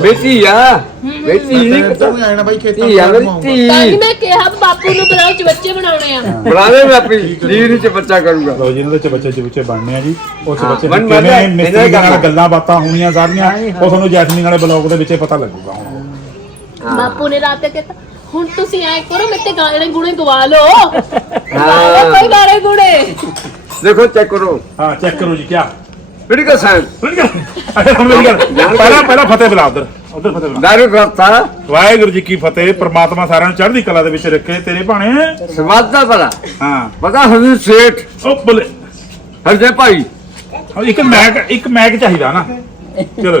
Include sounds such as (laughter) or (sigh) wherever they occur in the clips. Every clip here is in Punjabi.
ਬੇਟੀ ਆ। ਬੇਟੀ ਤੂੰ ਵੀ ਆਣਾ ਬਾਈ ਖੇਤਾਂ ਧੀ ਆ ਮੇਰੀ। ਤਾਂ ਹੀ ਮੈਂ ਕਿਹਾ ਵੀ ਬਾਪੂ ਨੂੰ ਬੁਲਾਓ ਚ ਬੱਚੇ ਬਣਾਉਣੇ ਆ। ਬਣਾ ਦੇ ਮੈਂ ਆਪਣੀ ਲੀਡ ਚ ਬੱਚਾ ਕਰੂੰਗਾ। ਲੋ ਜੀ ਇਹਨਾਂ ਦੇ ਚਬੱਚੇ ਚਬੱਚੇ ਬਣਨੇ ਆ ਜੀ। ਉਹ ਹਾਂ, ਚਬੱਚੇ ਬਣ- ਕਿਵੇਂ ਬਣ- ਮਿਸਤਰੀ ਇਹਨਾਂ ਨਾਲ ਗੱਲਾਂ ਬਾਤਾਂ ਹੋਣੀਆਂ ਸਾਰੀਆਂ ਉਹ ਤੁਹਾਨੂੰ ਜੈਸਮੀਨ ਵਾਲੇ ਬਲੌਗ ਦੇ ਵਿੱਚ ਪਤਾ ਲੱਗੂਗਾ ਹੁਣ। ਬਾਪੂ ਨੇ ਰਾਤ ਕਹਿੰਦਾ ਹੁਣ ਤੁਸੀਂ ਐ ਕਰੋ ਮੇਰੇ ਤੇ ਗਾਣੇ ਗੁਣੇ ਗਵਾ ਲਓ। ਗਵਾ ਲਓ ਕੋਈ ਗਾਣੇ ਗੁਣੇ? ਦੇਖੋ ਚੈੱਕ ਕਰੋ। ਹਾਂ ਚੈੱਕ ਕਰੋ ਜੀ ਕਿਆ? ਮੇਰੀ ਗੱਲ ਪਹਿਲਾਂ ਪਹਿਲਾਂ ਫਤਿਹ ਬੁਲਾ ਉਧਰ। ਉਧਰ ਫਤਿਹ ਬੁਲਾ। ਦਾਰੂ ਕਰਤਾ ਵਾਹਿਗੁਰੂ ਜੀ ਕੀ ਫਤਿਹ। ਪ੍ਰਮਾਤਮਾ ਸਾਰਿਆਂ ਨੂੰ ਚੜ੍ਹਦੀ ਕਲਾ ਦੇ ਵਿੱਚ ਰੱਖੇ। ਤੇਰੇ ਭਾਣੇ। ਸਵਾਦ ਦਾ ਭਲਾ। ਹਾਂ। ਪਤਾ ਹਜ਼ੂਰ ਸੇਠ। ਉਹ ਬੋਲੇ। ਹਰਜੇ ਭਾਈ। ਇੱਕ ਮੈਕ ਇੱਕ ਮੈਕ ਚਾਹੀਦਾ ਨਾ। ਚਲੋ।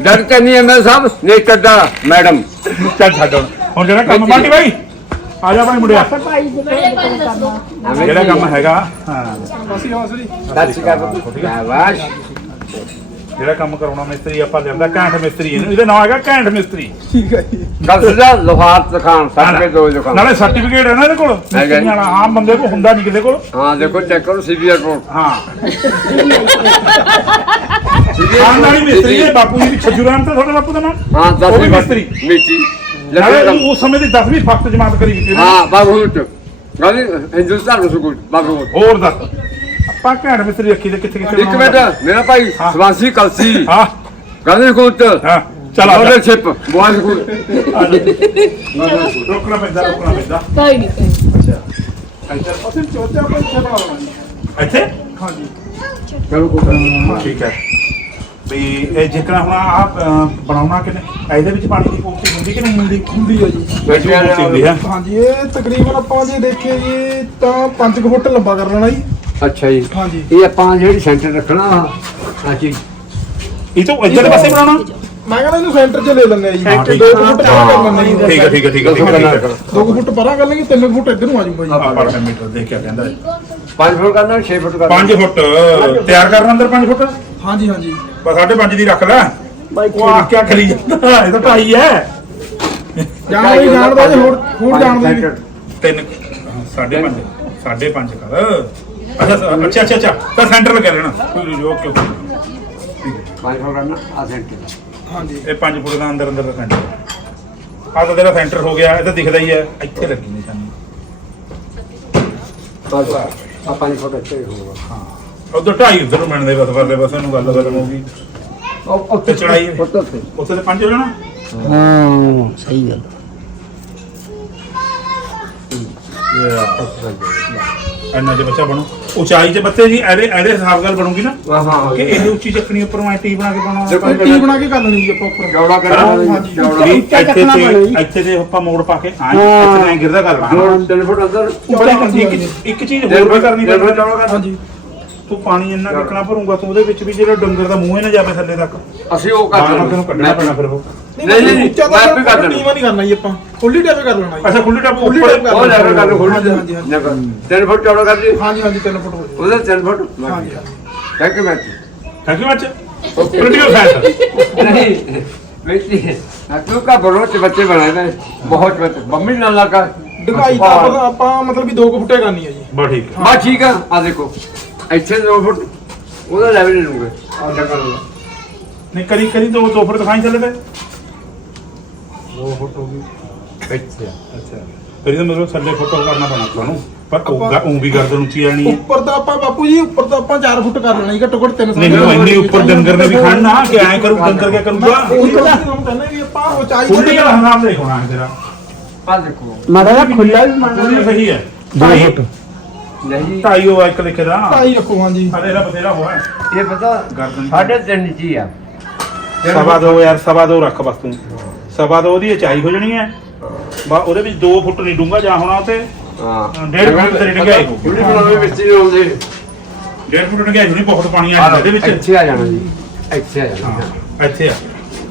ਡਰ ਕੇ ਨਹੀਂ ਐਮਐਲ ਸਾਹਿਬ। ਨਹੀਂ ਕੱਢਾ ਮੈਡਮ। ਚੱਲ ਛੱਡ ਹੁਣ। ਹੁਣ ਜਿਹੜਾ ਕੰਮ ਬਾਟੀ ਭਾਈ ਆ ਜਾ ਭਾਈ ਮੁੰਡਿਆ। ਭਾਈ ਦੱਸੋ। ਜਿਹੜਾ ਕੰਮ ਹੈਗਾ ਹਾਂ। ਦੱਸ ਜਿਹੜਾ ਕੰਮ ਕਰਾਉਣਾ ਮਿਸਤਰੀ ਆਪਾਂ ਲਿਆਂਦਾ ਘੈਂਟ ਮਿਸਤਰੀ। ਇਹਨੂੰ ਇਹਦਾ ਨਾਮ ਹੈਗਾ ਘੈਂਟ ਮਿਸਤਰੀ। ਦੱਸ ਜਾ। ਲੋਹਾਰ ਦੁਕਾਨ ਕੇ ਦੋ ਦੁਕਾਨ ਨਾਲੇ ਸਰਟੀਫਿਕੇਟ ਹੈ ਨਾ ਇਹਦੇ ਕੋਲ। ਵਾਲਾ ਆਮ ਬੰਦੇ ਕੋਲ ਹੁੰਦਾ ਨਹੀਂ ਕਿਸੇ ਕੋਲ। ਹਾਂ ਦੇਖੋ ਚੈੱਕ ਕਰੋ ਸੀਬੀਆਰ ਰਿਪੋਰਟ ਹਾਂ। ਖਾਨਦਾਨੀ ਮਿਸਤਰੀ ਹੈ ਬਾਪੂ ਜੀ ਦੀ ਛੱਜੂ ਰਾਮ ਤੇ ਤੁਹਾਡੇ ਬਾਪੂ ਦਾ ਨਾਮ? ਹਾਂ ਉਹ ਵੀ ਮਿਸਤਰੀ। ਮਿਸਤਰੀ ਨਾਲੇ ਉਸ ਸਮੇਂ ਦੀ 10ਵੀਂ ਫਸਟ ਜਮਾਤ ਕਰੀ ਸੀ। ਉਹਨੇ। ਹਾਂ ਬਾਬੂਟ ਗਾਲੀ ਹਿੰਦੁਸਤਾਨ ਨੂੰ ਸਕੂਲ ਬਾਬੂਟ ਹੋਰ ਦੱਸ। ਆਪਾਂ ਘੈਂਟ ਮਿਸਤਰੀ ਰੱਖੀ ਤੇ ਕਿੱਥੇ ਕਿੱਥੇ ਇੱਕ ਬਣਾਉਣਾ? ਮਿੰਟ ਮੇਰਾ ਭਾਈ ਹਾਂ। ਸਵਾਸੀ ਕਲਸੀ। ਹਾਂ। ਗਾਲੀ ਸਕੂਲ ਹਾਂ ਚਲ ਆ ਜਾ। ਆਰਡਰਸ਼ਿਪ ਬॉयਜ਼ ਸਕੂਲ। ਆ ਜਾ। ਰੋਕਣਾ ਪੈਂਦਾ ਰੋਕਣਾ ਪੈਂਦਾ। ਕੋਈ ਨਹੀਂ ਕੋਈ ਨੀ। ਅੱਛਾ। ਇੱਥੇ ਅਸੀਂ ਚੌਥੇ ਆਪਾਂ ਇੱਥੇ ਬਣਾ ਲਵਾਂਗੇ ਇੱਥੇ? ਹਾਂਜੀ ਚਲੋ ਕੋਈ ਠੀਕ ਹੈ। ਵੀ ਇਹ ਜੇਕਰ ਹੁਣ ਆ ਬਣਾਉਣਾ ਕਿ ਨਹੀਂ ਇਹਦੇ ਵਿੱਚ ਪਾਣੀ ਦੀ ਪੂਰਤੀ ਹੁੰਦੀ ਕਿ ਨਹੀਂ ਹੁੰਦੀ? ਹੁੰਦੀ ਆ ਜੀ। ਪੂਰਤੀ ਹੁੰਦੀ ਹੈ। ਹਾਂਜੀ ਇਹ ਤਕਰੀਬਨ ਆਪਾਂ ਜੇ ਦੇਖੀਏ ਜੀ ਤਾਂ 5 ਫੁੱਟ ਲੰਬਾ ਕਰ ਲੈਣਾ ਜੀ। ਅੱਛਾ ਜੀ। ਹਾਂਜੀ। ਇਹ ਆਪਾਂ ਜਿਹੜੀ ਸੈਂਟਰ ਰੱਖਣਾ ਚੀਜ਼ ਇਹ ਤੋਂ ਇੱਧਰ ਪਾਸੇ ਬਣਾਉਣਾ? ਮੈਂ ਕਹਿੰਦਾ ਇਹਨੂੰ ਸੈਂਟਰ 'ਚ ਲੈ ਆ ਜੀ। ਹਾਂ, ਠੀਕ 2 ਹੈ। ਫੁੱਟ ਪਰਾਂ ਕਰ ਜੀ। ਠੀਕ ਹੈ ਠੀਕ ਹੈ ਠੀਕ ਹੈ ਠੀਕ ਹੈ, ਠੀਕ ਹੈ। 2 ਫੁੱਟ ਪਰਾਂ ਕਰ ਲਾਂਗੇ 3 ਫੁੱਟ ਇੱਧਰ ਨੂੰ ਆ ਜਾਊਗਾ ਜੀ। ਆ ਪਰ ਮੀਟਰ ਦੇਖ ਕੇ ਕਹਿੰਦਾ 5 ਫੁੱਟ ਕਰਨਾ 6 ਫੁੱਟ ਕਰਨਾ। 5 ਫੁੱਟ ਤਿਆਰ ਕਰਨਾ ਅੰਦਰ 5 ਫੁੱਟ? ਹਾਂਜੀ ਹਾਂਜੀ। ਬਸ ਸਾਢੇ 5 ਦੀ ਰੱਖ ਲੈ। ਉਹ ਆ ਕਿਆ ਕਰੀ ਜਾਂਦਾ ਇਹ ਤਾਂ ਢਾਈ ਹੈ। ਜਾਣਦਾ ਜੀ ਜਾਣਦਾ ਜੀ ਹੋਰ ਹੋਰ ਜਾਣਦਾ ਜੀ ਤਿੰਨ ਸਾਢੇ 5 ਸਾਢੇ 5 ਕਰ। ਅੱਛਾ ਅੱਛਾ ਅੱਛਾ ਅੱਛਾ ਤਾਂ ਸੈਂਟਰ ਲਗਾ ਲੈਣਾ। ਕੋਈ ਜੋ ਓਕੇ ਓਕੇ 5 ਫੁੱਟ ਕਰਨਾ ਆ ਸੈਂਟਰ। ਹਾਂਜੀ। ਇਹ 5 ਫੁੱਟ ਦਾ ਅੰਦਰ ਅੰਦਰ ਦਾ ਸੈਂਟਰ। ਆ ਤਾਂ ਤੇਰਾ ਸੈਂਟਰ ਹੋ ਗਿਆ ਇਹ ਤਾਂ ਦਿਖਦਾ ਹੀ ਹੈ। ਇੱਥੇ ਲੱਗੀ ਨਿਸ਼ਾਨੀ ਬਸ ਆ 5 ਫੁੱਟ ਇੱਥੇ ਹੀ ਹੋਊਗਾ। ਉਧਰ ਢਾਈ ਉਧਰ ਮਿਲਦੇ ਬਸ ਪਰਲੇ ਪਾਸੇ ਨੂੰ ਗੱਲ ਖਤਮ ਹੋ ਗਈ ਉਹ ਤੇ ਚੜਾਈ ਹੈ। ਉੱਤੇ ਉੱਤੇ ਉੱਥੇ ਤੇ ਪੰਜ ਹੋ ਜਾਣਾ? ਹਾਂ ਸਹੀ ਗੱਲ। ਇੰਨਾ ਜੇ ਬੱਚਾ ਬਣੂ। ਉਚਾਈ ਚ ਬੱਤੇ ਜੀ ਇਹਦੇ ਇਹਦੇ ਹਿਸਾਬ ਨਾਲ ਬਣੂਗੀ ਨਾ। ਹਾਂ ਹਾਂ ਕਿ ਇਹਦੀ ਉੱਚੀ ਚੱਕਣੀ ਉੱਪਰੋਂ ਐ ਟੀ ਬਣਾ ਕੇ ਪਾਉਣਾ। ਦੇਖੋ ਟੀ ਬਣਾ ਕੇ ਲੈਣੀ ਜੀ ਆਪਾਂ ਉੱਪਰ। ਚੌੜਾ ਕਰਨਾ ਹਾਂਜੀ। ਉੱਚਾ ਇੱਥੇ ਚੱਕਣਾ ਤੇ। ਇੱਥੇ ਤੇ ਆਪਾਂ ਮੋੜ ਪਾ ਕੇ ਆਂ ਇੱਥੇ ਐ ਗਿਰਦਾ ਕਰ ਲਾਣਾ ਦੋ ਤਿੰਨ ਫੁੱਟ ਅੰਦਰ। ਇੱਕ- ਚੀਜ਼ ਹੋਰ ਕਰਨੀ ਕਰਨਾ ਹਾਂਜੀ। ਤੂੰ ਪਾਣੀ ਇੰਨਾ ਕਿੱਕਣਾ ਭਰੂਗਾ ਤੂੰ ਉਹਦੇ ਵਿੱਚ ਵੀ ਜਿਹੜਾ ਡੰਗਰ ਦਾ ਮੂੰਹ ਹੀ ਨਾ ਜਾਵੇ ਥੱਲੇ ਤੱਕ। ਅਸੀਂ ਉਹ ਕਰ ਦਾਣਾ। ਕੱਢਣਾ ਪੈਣਾ ਫਿਰ ਉਹ। ਨਹੀਂ ਨਹੀਂ ਮੈਂ ਵੀ ਕਰ ਦੇਣਾ। ਨਹੀਂ ਕਰਨਾ ਜੀ ਆਪਾਂ। ਖੁੱਲੀ ਟੈਪ ਕਰ ਲੈਣਾ ਅੱਛਾ ਖੁੱਲੀ ਟੈਪ ਉੱਪਰ ਉਹ ਲੈ ਕੇ ਕਰ ਖੁੱਲੀ ਹਾਂਜੀ ਹਾਂਜੀ 3 ਫੁੱਟ ਚੌੜਾ ਕਰ ਜੀ ਹਾਂਜੀ ਹਾਂਜੀ 3 ਫੁੱਟ ਹੋ ਜੀ ਉਹਦਾ 3 ਫੁੱਟ। ਹਾਂਜੀ thank you much thank you much ਪ੍ਰਿਟੀਕਲ ਫੈਟ ਨਹੀਂ ਵੇਚੀ ਤੂੰ ਕਾ ਬਰੋਚ ਬੱਚੇ ਬਣਾਏ ਨੇ? ਬਹੁਤ ਬੱਚੇ। ਬੰਮੀ ਨਾਲ ਲਗਾ। ਡਕਾਈ ਤਾਂ ਆਪਾਂ ਮਤਲਬ ਵੀ 2 ਫੁੱਟੇ ਕਰਨੀ ਹੈ ਜੀ। ਬਾ ਠੀਕ ਬਾ ਠੀਕ ਆ। ਆ ਦੇਖੋ। ਇੱਥੇ 2 ਫੁੱਟ ਉਹਦਾ ਲੈਵਲ ਲੂਗੇ ਆ ਡੱਕਾ ਦਾ ਨਹੀਂ ਕਰੀ ਕਰੀ ਤੋਂ ਦੋ ਫੁੱਟ ਦਿਖਾਈ ਚੱਲੇ ਤੇ। 2 ਫੁੱਟ ਹੋ ਗਈ। ਇੱਥੇ ਅੱਛਾ। ਕਰੀ ਤਾਂ ਮਤਲਬ ਥੱਲੇ ਫੋਟੋ ਕਰਨਾ ਪੈਣਾ ਆਪਾਂ ਪਰ ਉਹ ਉਂ ਵੀ ਗਰਦਨ ਉੱਚੀ ਆਣੀ ਹੈ। ਉੱਪਰ ਤਾਂ ਆਪਾਂ ਬਾਪੂ ਜੀ ਉੱਪਰ ਤਾਂ ਆਪਾਂ 4 ਫੁੱਟ ਕਰ ਲੈਣਾ ਜੀ ਘੱਟੋ ਘੱਟ 3 ਨਹੀਂ ਨਹੀਂ ਉੱਪਰ ਡੰਗਰ ਨੇ ਵੀ ਖੜਨਾ ਕਿ ਐਂ ਕਰੂ ਡੰਗਰ ਕਿਆ ਕਰੂਗਾ? ਉਹ ਤਾਂ ਕੰਮ ਕਰਨਾ ਵੀ ਆਪਾਂ ਉਚਾਈ ਖੁੱਲੀ ਹਰਾਮ ਦੇਖਣਾ ਹੈ ਤੇਰਾ। ਪਾ ਦੇਖੋ। ਮਾੜਾ ਖੁੱਲਾ ਵੀ ਮੰਨ ਸਹੀ ਹੈ। 2 ਫੁੱਟ। ਨਹੀਂ ਢਾਈ ਉਹ ਇੱਕ ਲਿਖੇ ਦਾ। ਢਾਈ ਰੱਖੋ ਹਾਂਜੀ। ਹਲੇ ਇਹਦਾ ਬਥੇਰਾ ਹੋਇਆ ਇਹ ਪਤਾ ਗਰਦਨ ਸਾਢੇ ਤਿੰਨ ਇੰਚੀ ਆ। ਸਵਾ ਦੋ ਯਾਰ ਸਵਾ ਦੋ ਰੱਖ ਬਸ ਤੂੰ। ਸਵਾ ਦੋ ਦੀ ਉਚਾਈ ਹੋ ਜਾਣੀ ਹੈ। ਬਾ ਉਹਦੇ ਵਿੱਚ 2 ਫੁੱਟ ਨਹੀਂ ਡੂੰਗਾ ਜਾ ਹੋਣਾ ਤੇ ਹਾਂ। ਡੇਢ ਫੁੱਟ ਤੇਰੀ ਡੂੰਘਾਈ ਹੋਊ। ਕੁੜੀ ਬਣਾਵੇ ਵਿੱਚ ਹੀ ਆਉਂਦੇ 1.5 ਫੁੱਟ ਡੰਗਾਈ ਨਹੀਂ ਬਹੁਤ ਪਾਣੀ ਆ ਜਾਂਦਾ ਇਹਦੇ ਵਿੱਚ। ਇੱਥੇ ਆ ਜਾਣਾ ਜੀ। ਇੱਥੇ ਆ ਜਾਣਾ। ਹਾਂ, ਇੱਥੇ ਆ।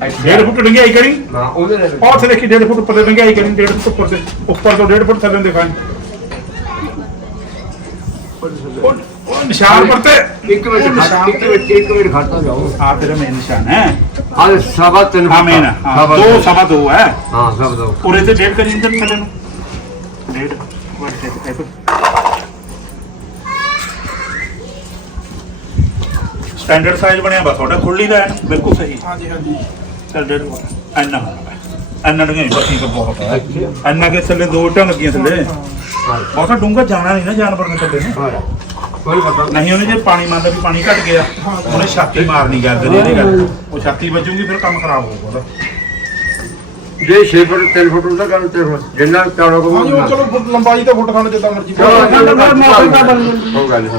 ਇੱਥੇ 1.5 ਫੁੱਟ ਡੰਗਾਈ ਕਰੀ ਹਾਂ ਉਹਦੇ ਲੈਵਲ ਉਹ ਉੱਥੇ ਦੇਖੀ 1.5 ਫੁੱਟ ਉੱਪਰ ਤੇ ਕਰੀ 1.5 ਫੁੱਟ ਉੱਪਰ ਤੇ। ਉੱਪਰ ਤੋਂ 1.5 ਫੁੱਟ ਥੱਲੇ ਨੂੰ ਦਿਖਾਈ ਉਹ ਨਿਸ਼ਾਨ ਪਰ ਤੇ ਇੱਕ ਮਿੰਟ ਖੜ- ਇੱਕ ਮਿੰਟ ਇੱਕ ਮਿੰਟ ਖੜਤਾ ਜਾਓ। ਆ ਤੇਰਾ ਮੇਨ ਨਿਸ਼ਾਨ ਹੈ। ਆ ਸਵਾ ਤਿੰਨ ਹਾਂ ਮੇਨ ਹਾਂ। ਦੋ ਸਵਾ ਦੋ ਹੈ। ਹਾਂ ਸਭ ਦੋ। ਉਰੇ ਤੇ ਡੇਢ ਕਰੀ ਇੰਦਰ ਥੱਲੇ ਨੂੰ। ਡੇਢ ਵੱਟ ਤੇ। ਸਟੈਂਡਰਡ ਸਾਈਜ਼ ਬਣਿਆ ਬਸ ਤੁਹਾਡਾ ਖੁੱਲੀ ਦਾ ਹੈ ਬਿਲਕੁਲ ਸਹੀ। ਹਾਂਜੀ ਹਾਂਜੀ। ਚੱਲ ਡੇਢ ਇੰਨਾ ਹੋਣਾ ਇੰਨਾ ਡੂੰਘਾ ਨਹੀਂ ਬੱਤੀ ਤਾਂ ਬਹੁਤ ਹੈ। ਇੰਨਾ ਕੇ ਥੱਲੇ ਦੋ ਲੱਗੀਆਂ ਥੱਲੇ। ਬਹੁਤਾ ਡੂੰਘਾ ਜਾਣਾ ਨਹੀਂ ਨਾ ਜਾਨਵਰ ਨੇ ਥੱਲੇ ਨੂੰ। ਹਾਂ ਨਹੀਂ ਉਹਨੇ ਜੇ ਪਾਣੀ ਮੰਨਦਾ ਵੀ ਪਾਣੀ ਘਟ ਗਿਆ ਉਹਨੇ ਛਾਤੀ ਮਾਰਨੀ ਕਰਦੇ ਨੇ ਇਹਦੇ ਗੱਲ। ਉਹ ਛਾਤੀ ਵੱਜੂਗੀ ਫਿਰ ਕੰਮ ਖਰਾਬ ਹੋਊਗਾ ਉਹਦਾ। ਜੇ 6 ਫੁੱਟ 3 ਫੁੱਟ ਹੁੰਦਾ ਕਰ ਤੇ ਜਿੰਨਾ ਚੌੜਾ ਕੋ ਉਹ ਚਲੋ ਫੁੱਟ ਲੰਬਾਈ ਤਾਂ ਫੁੱਟ ਖੰਡ ਜਿੱਦਾਂ। ਮਰਜ਼ੀ ਹੋ ਗੱਲ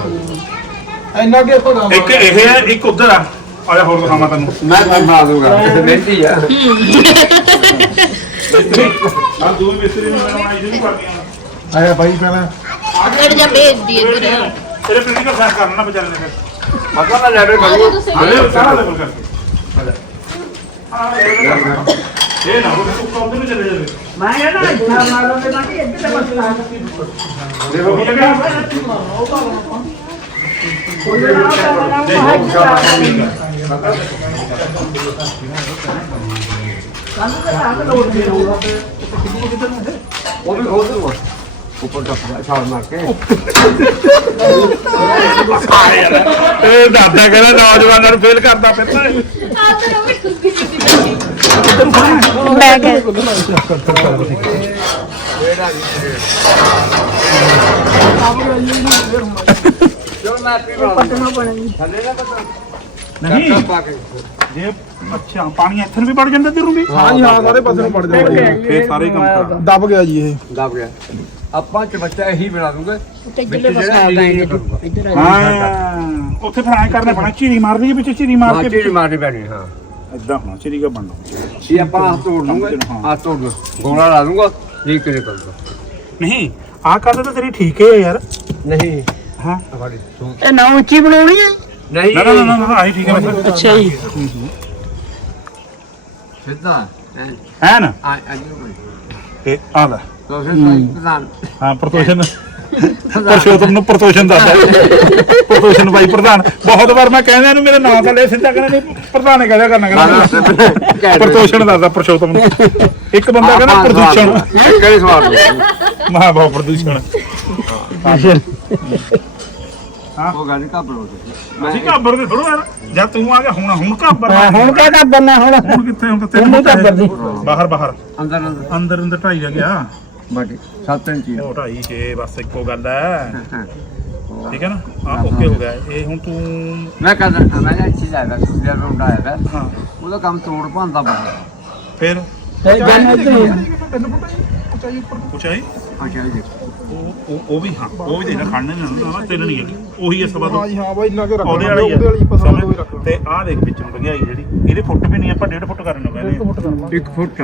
ਇੰਨਾ ਕਿ ਇੱਕ ਇਹ ਹੈ ਇੱਕ ਉਧਰ ਆ। ਆ ਜਾ ਹੋਰ ਦਿਖਾਵਾਂ ਤੈਨੂੰ। ਮੈਂ ਮੈਂ ਬਣਾ ਦੂੰਗਾ। ਮਿਹਨਤੀ ਆ। (laughs) ਆ ਦੋ ਮਿਸਤਰੀ ਨੂੰ ਮੈਂ ਆਈ ਸ਼ੁਰੂ ਕਰ। ਦਿਆਂ ਆਇਆ ਬਾਈ ਪਹਿਲਾਂ ਜਾ ਭੇਜ ਦੀ ਇਧਰ ਤੇਰੇ ਪ੍ਰਿੰਟਿੰਗ ਸਾਫ਼ ਕਰ ਲੈਣਾ ਵਿਚਾਰੇ ਨੇ ਫਿਰ ਮਤਲਬ ਮੈਂ ਲੈਵਲ ਕਰੂੰਗਾ ਹਲੇ ਸਾਰਾ ਲੈਵਲ ਕਰਕੇ ਹਾਂ ਇਹ ਨਾ ਉਹ ਉੱਪਰ ਉਧਰ ਨੂੰ ਚਲੇ ਜਾਵੇ ਦੇਖੋ। ਇਹ ਜਗ੍ਹਾ ਉਹ ਵੀ ਖੋਲ ਦੂੰਗਾ ਉੱਪਰ ਤੱਕ ਛਾਲ ਮਾਰ ਕੇ ਇਹ ਦਾਦਾ ਕਹਿੰਦਾ ਨੌਜਵਾਨਾਂ ਨੂੰ ਫੇਲ ਕਰਦਾ ਫਿਰਦਾ ਆ ਤੇ ਉਹ ਵੀ ਖੁੱਦੀ ਖੁੱਦੀ ਚਲੋ ਮੈਂ ਆਪੇ ਬਣਾ ਦੂੰਗਾ ਥੱਲੇ ਨਾ ਪਤਾ ਨਹੀਂ। ਪਾ ਕੇ ਜੇ ਅੱਛਾ ਪਾਣੀ ਇੱਥੇ ਨੂੰ ਵੀ ਵੜ ਜਾਂਦਾ ਤੇਰੂ ਵੀ ਹਾਂਜੀ ਹਾਂ ਸਾਰੇ ਪਾਸੇ ਨੂੰ ਪੜ ਜਾਂਦਾ ਫੇਰ ਸਾਰੇ ਹੀ ਕੰਮ ਖਰਾਬ ਦਬ ਗਿਆ ਜੀ ਇਹ। ਦਬ ਗਿਆ। ਆਪਾਂ ਚ ਬੱਚਾ ਇਹੀ ਬਣਾ ਦੂੰਗਾ। ਇੱਧਰਲੇ ਪਾਸੇ ਆ ਗਏ ਇੱਧਰ ਆ ਹਾਂ ਉੱਥੇ ਫਿਰ ਐ ਕਰਨਾ ਪੈਣਾ ਚੀਰੀ ਮਾਰਨੀ ਵਿੱਚ ਚੀਰੀ ਮਾਰ ਕੇ ਮਾਟੀ ਮਾਰਨੀ ਪੈਣੀ ਹਾਂ। ਇਦਾਂ ਹੋਣਾ ਚੀਰੀ ਕਾ ਬਣਨਾ? ਇਹ ਆਪਾਂ ਹੱਥ ਤੋੜ ਦੂੰਗਾ ਹੱਥ ਤੋੜ ਦੂੰਗਾ ਗੋਲਾ ਲਾ ਦੂੰਗਾ ਲੀਕ ਨਿਕਲ ਦੂੰਗਾ ਨਹੀਂ ਆਹ ਗੱਲ ਤਾਂ ਤੇਰੀ ਠੀਕ ਹੈ ਯਾਰ। ਨਹੀਂ। ਹਾਂ। ਇਹ ਨਾ ਉੱਚੀ ਬਣਾਉਣੀ ਹੈ। ਨਹੀਂ। ਨਾ ਨਾ ਨਾ ਨਾ ਆਹੀ ਠੀਕ ਹੈ ਵੈਸੇ ਅੱਛਾ ਜੀ। ਸਿੱਧਾ। ਐ ਹੈ ਨਾ ਆ ਅੱਜ ਨੂੰ ਕੋਈ ਇਹ ਆ ਲੈ। ਤੋ ਹਾਂ ਪ੍ਰਤੋਸ਼ਨ ਪਰਸ਼ੋਤਮ ਨੂੰ ਪ੍ਰਤੋਸ਼ਨ ਦੱਸਦਾ ਪ੍ਰਤੋਸ਼ਨ ਭਾਈ ਪ੍ਰਧਾਨ। ਬਹੁਤ ਵਾਰ ਮੈਂ ਕਹਿੰਦਾ ਇਹਨੂੰ ਮੇਰੇ ਨਾਂ ਤਾਂ ਲੈ ਸਿੱਧਾ ਕਹਿੰਦਾ ਨਹੀਂ ਪ੍ਰਧਾਨ ਨੇ ਕਹਿਆ ਕਰਨਾ ਕਹਿੰਦਾ ਪ੍ਰਤੋਸ਼ਨ ਦੱਸਦਾ ਪਰਸ਼ੋਤਮ ਨੂੰ। ਇੱਕ ਬੰਦਾ ਕਹਿੰਦਾ ਪ੍ਰਦੂਸ਼ਣ। ਕਿਹੜੇ ਸਵਾਲ ਮਹਾ ਬਹੁਤ ਪ੍ਰਦੂਸ਼ਣ। ਉਹ ਗੱਲ ਘਾਬਰ ਦੇ ਥੋੜੋ ਯਾਰ। ਜਦ ਤੂੰ ਆ ਗਿਆ ਹੁਣ ਹੁਣ ਘਾਬਰ ਹੁਣ ਕਿਆ ਕਰ ਬੰਨਾ ਹੁਣ? ਹੁਣ ਕਿੱਥੇ ਹੁਣ ਕਿੱਥੇ ਹੁਣ ਨਹੀਂ ਘਾਬਰ ਦੀ। ਬਾਹਰ ਬਾਹਰ। ਅੰਦਰ ਅੰਦਰ। ਅੰਦਰ ਅੰਦਰ ਢਾਈ ਰਹਿ ਗਿਆ। ਬਾਕੀ 7 ਇੰਚੀ ਉਹ ਢਾਈ ਛੇ ਬਸ ਇੱਕੋ ਗੱਲ ਹੈ। ਠੀਕ ਹੈ ਨਾ? ਆ ਓਕੇ ਹੋ ਗਿਆ। ਇਹ ਹੁਣ ਤੂੰ ਮੈਂ ਕਹਿੰਦਾ ਮੈਂ ਨਾ ਇੱਥੇ ਜਾਇਆ ਜਿਹੜਾ ਰੋਂਡ ਆਇਆ ਵਾ ਹਾਂ। ਉਹਦਾ ਕੰਮ ਤੋੜ ਭੰਦਾ ਬੰਦਾ। ਫਿਰ? ਇਹ ਜਨ ਇੱਧਰ ਹੀ? ਆ। ਕੁਛ ਆਈ ਅੱਛਾ ਜੀ ਉਹ ਉਹ- ਉਹ ਵੀ ਹਾਂ ਉਹ ਵੀ ਦੇਣਾ ਖੜਨੇ ਨੇ ਨਾ ਤਿੰਨ ਨਹੀਂ ਹੈਗੀ। ਉਹੀ ਹੈ ਸਵਾ ਦੋ ਹਾਂਜੀ ਹਾਂ ਬਾਈ ਇੰਨਾ ਕਿ ਰੱਖਣਾ ਉਹਦੇ ਵਾਲੀ ਉਹਦੇ ਵਾਲੀ ਪਸੰਦ ਹੋਈ ਆ ਰੱਖਣਾ ਤੇ ਆਹ ਦੇਖ ਵਿੱਚੋਂ ਡਗਿਆਈ ਜਿਹੜੀ ਇਹਦੇ ਫੁੱਟ ਵੀ ਨਹੀਂ ਆਪਾਂ 1.5 ਫੁੱਟ ਕਰਨ ਨੂੰ ਕਹਿੰਦੇ ਇੱਕ ਫੁੱਟ ਕਰਨਾ 1 ਫੁੱਟ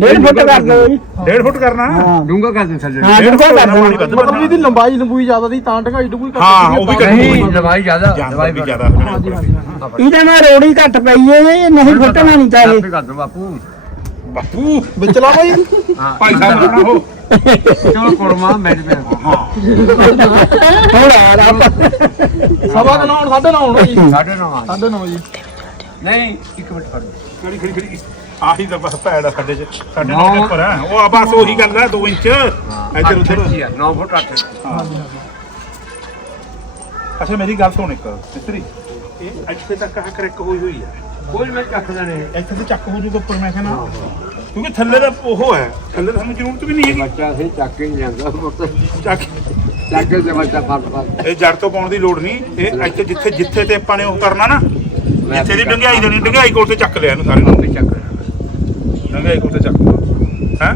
ਡੇਢ ਫੁੱਟ ਕਰ ਦਿਓ ਜੀ। 1.5 ਫੁੱਟ ਕਰਨਾ? ਹਾਂ। ਡੂੰਗਾ ਕਰ ਦੇ ਥੱਲੇ ਹਾਂ ਡੇਢ ਫੁੱਟ ਕਰ ਦਿਓ ਪਾਣੀ ਵੱਧ ਮਤਲਬ ਭਰਨਾ। ਇਹਦੀ ਲੰਬਾਈ ਲੰਬੂਈ ਜ਼ਿਆਦਾ ਦੀ ਤਾਂ ਢੰਗਾਈ ਢੁਕੂਈ ਘੱਟ ਹਾਂ, ਸੀਗੀ, ਉਹ ਵੀ ਤਾਂ- ਘੱਟ ਨਹੀਂ ਦਵਾਈ ਜ਼ਿਆਦਾ ਜਾਨਵਰ ਵੀ ਜ਼ਿਆਦਾ ਹਾਂਜੀ ਹਾਂਜੀ ਹਾਂ। ਇਹਦੇ ਨਾਲ ਰੋੜੀ ਘੱਟ ਪਈ ਏ ਇਹ ਨਹੀਂ ਫੁੱਟਣਾ ਨਹੀਂ ਤਾਂ ਇਹ ਆਪੇ ਕਰ ਦੋ ਬਾਪੂ। ਬਾਪੂ। ਵਿਚਲਾ ਬਾਈ। ਹਾਂ। ਭਾਈ ਸਾਹਿਬ ਨਾ ਹੋ ਚਲੋ ਕੁੜਮਾ ਮੈਚ ਪੇ ਹਾਂ। ਹੁਣ ਆ ਰਾ ਸਵਾ ਕੁ ਨੌ ਸਾਢੇ ਨੌ ਹੋਣਾ ਜੀ। ਸਾਢੇ ਨੌ ਆ ਸਾਢੇ ਨੌ ਜੀ। ਨਹੀਂ ਇੱਕ ਮਿੰਟ ਖੜੋ ਖੜੀ ਖੜੀ ਖੜੀ। ਆਹੀ ਤਾਂ ਬਸ ਭੈੜਾ ਸਾਡੇ ਚ। ਸਾਡੇ ਨੌ। ਨਾਲ ਉੱਪਰ ਹੈ ਉਹ ਆ ਬਸ ਉਹੀ ਗੱਲ ਹੈ 2 ਇੰਚ। ਇੱਧਰ ਉੱਧਰ। 9 ਫੁੱਟ 8 ਅੱਛਾ ਮੇਰੀ ਗੱਲ ਸੁਣ ਇੱਕ ਮਿਸਤਰੀ। ਇਹ ਇੱਥੇ ਤੱਕ ਆ ਕਰੈਕ ਹੋਈ ਹੋਈ ਹੈ ਕੋਈ ਮੈਂ ਚੱਕਦਾ ਨਹੀਂ। ਇੱਥੇ ਤੇ ਚੱਕ ਹੋ ਜੂਗਾ ਉੱਪਰ ਮੈਂ ਕਹਿੰਦਾ। ਕਿਉਂਕਿ ਥੱਲੇ ਦਾ ਉਹ ਹੈ। ਥੱਲੇ ਤਾਂ ਸਾਨੂੰ ਜ਼ਰੂਰਤ ਵੀ ਨਹੀਂ ਹੈਗੀ। ਬੱਚਾ ਸੀ ਚੱਕ ਹੀ ਨਹੀਂ ਜਾਂਦਾ ਪੁੱਤ ਚੱਕ ਚੱਕ ਕੇ ਤੇ ਬੱਚਾ ਫੜ ਫੜ। ਇਹ ਜੜ ਤੋਂ ਪਾਉਣ ਦੀ ਲੋੜ ਨਹੀਂ। ਇਹ ਇੱਥੇ ਜਿੱਥੇ ਜਿੱਥੇ ਤੇ ਆਪਾਂ ਨੇ ਉਹ ਕਰਨਾ ਨਾ ਜਿੱਥੇ ਦੀ ਡੰਗਾਈ ਦੇਣੀ ਡੰਗਾਈ ਕੋਲ ਤੇ ਚੱਕ ਲਿਆ ਇਹਨੂੰ ਸਾਰੇ ਨੂੰ। ਚੱਕ ਡੰਗਾਈ ਕੋਲ ਤੇ ਚੱਕ ਹੈ?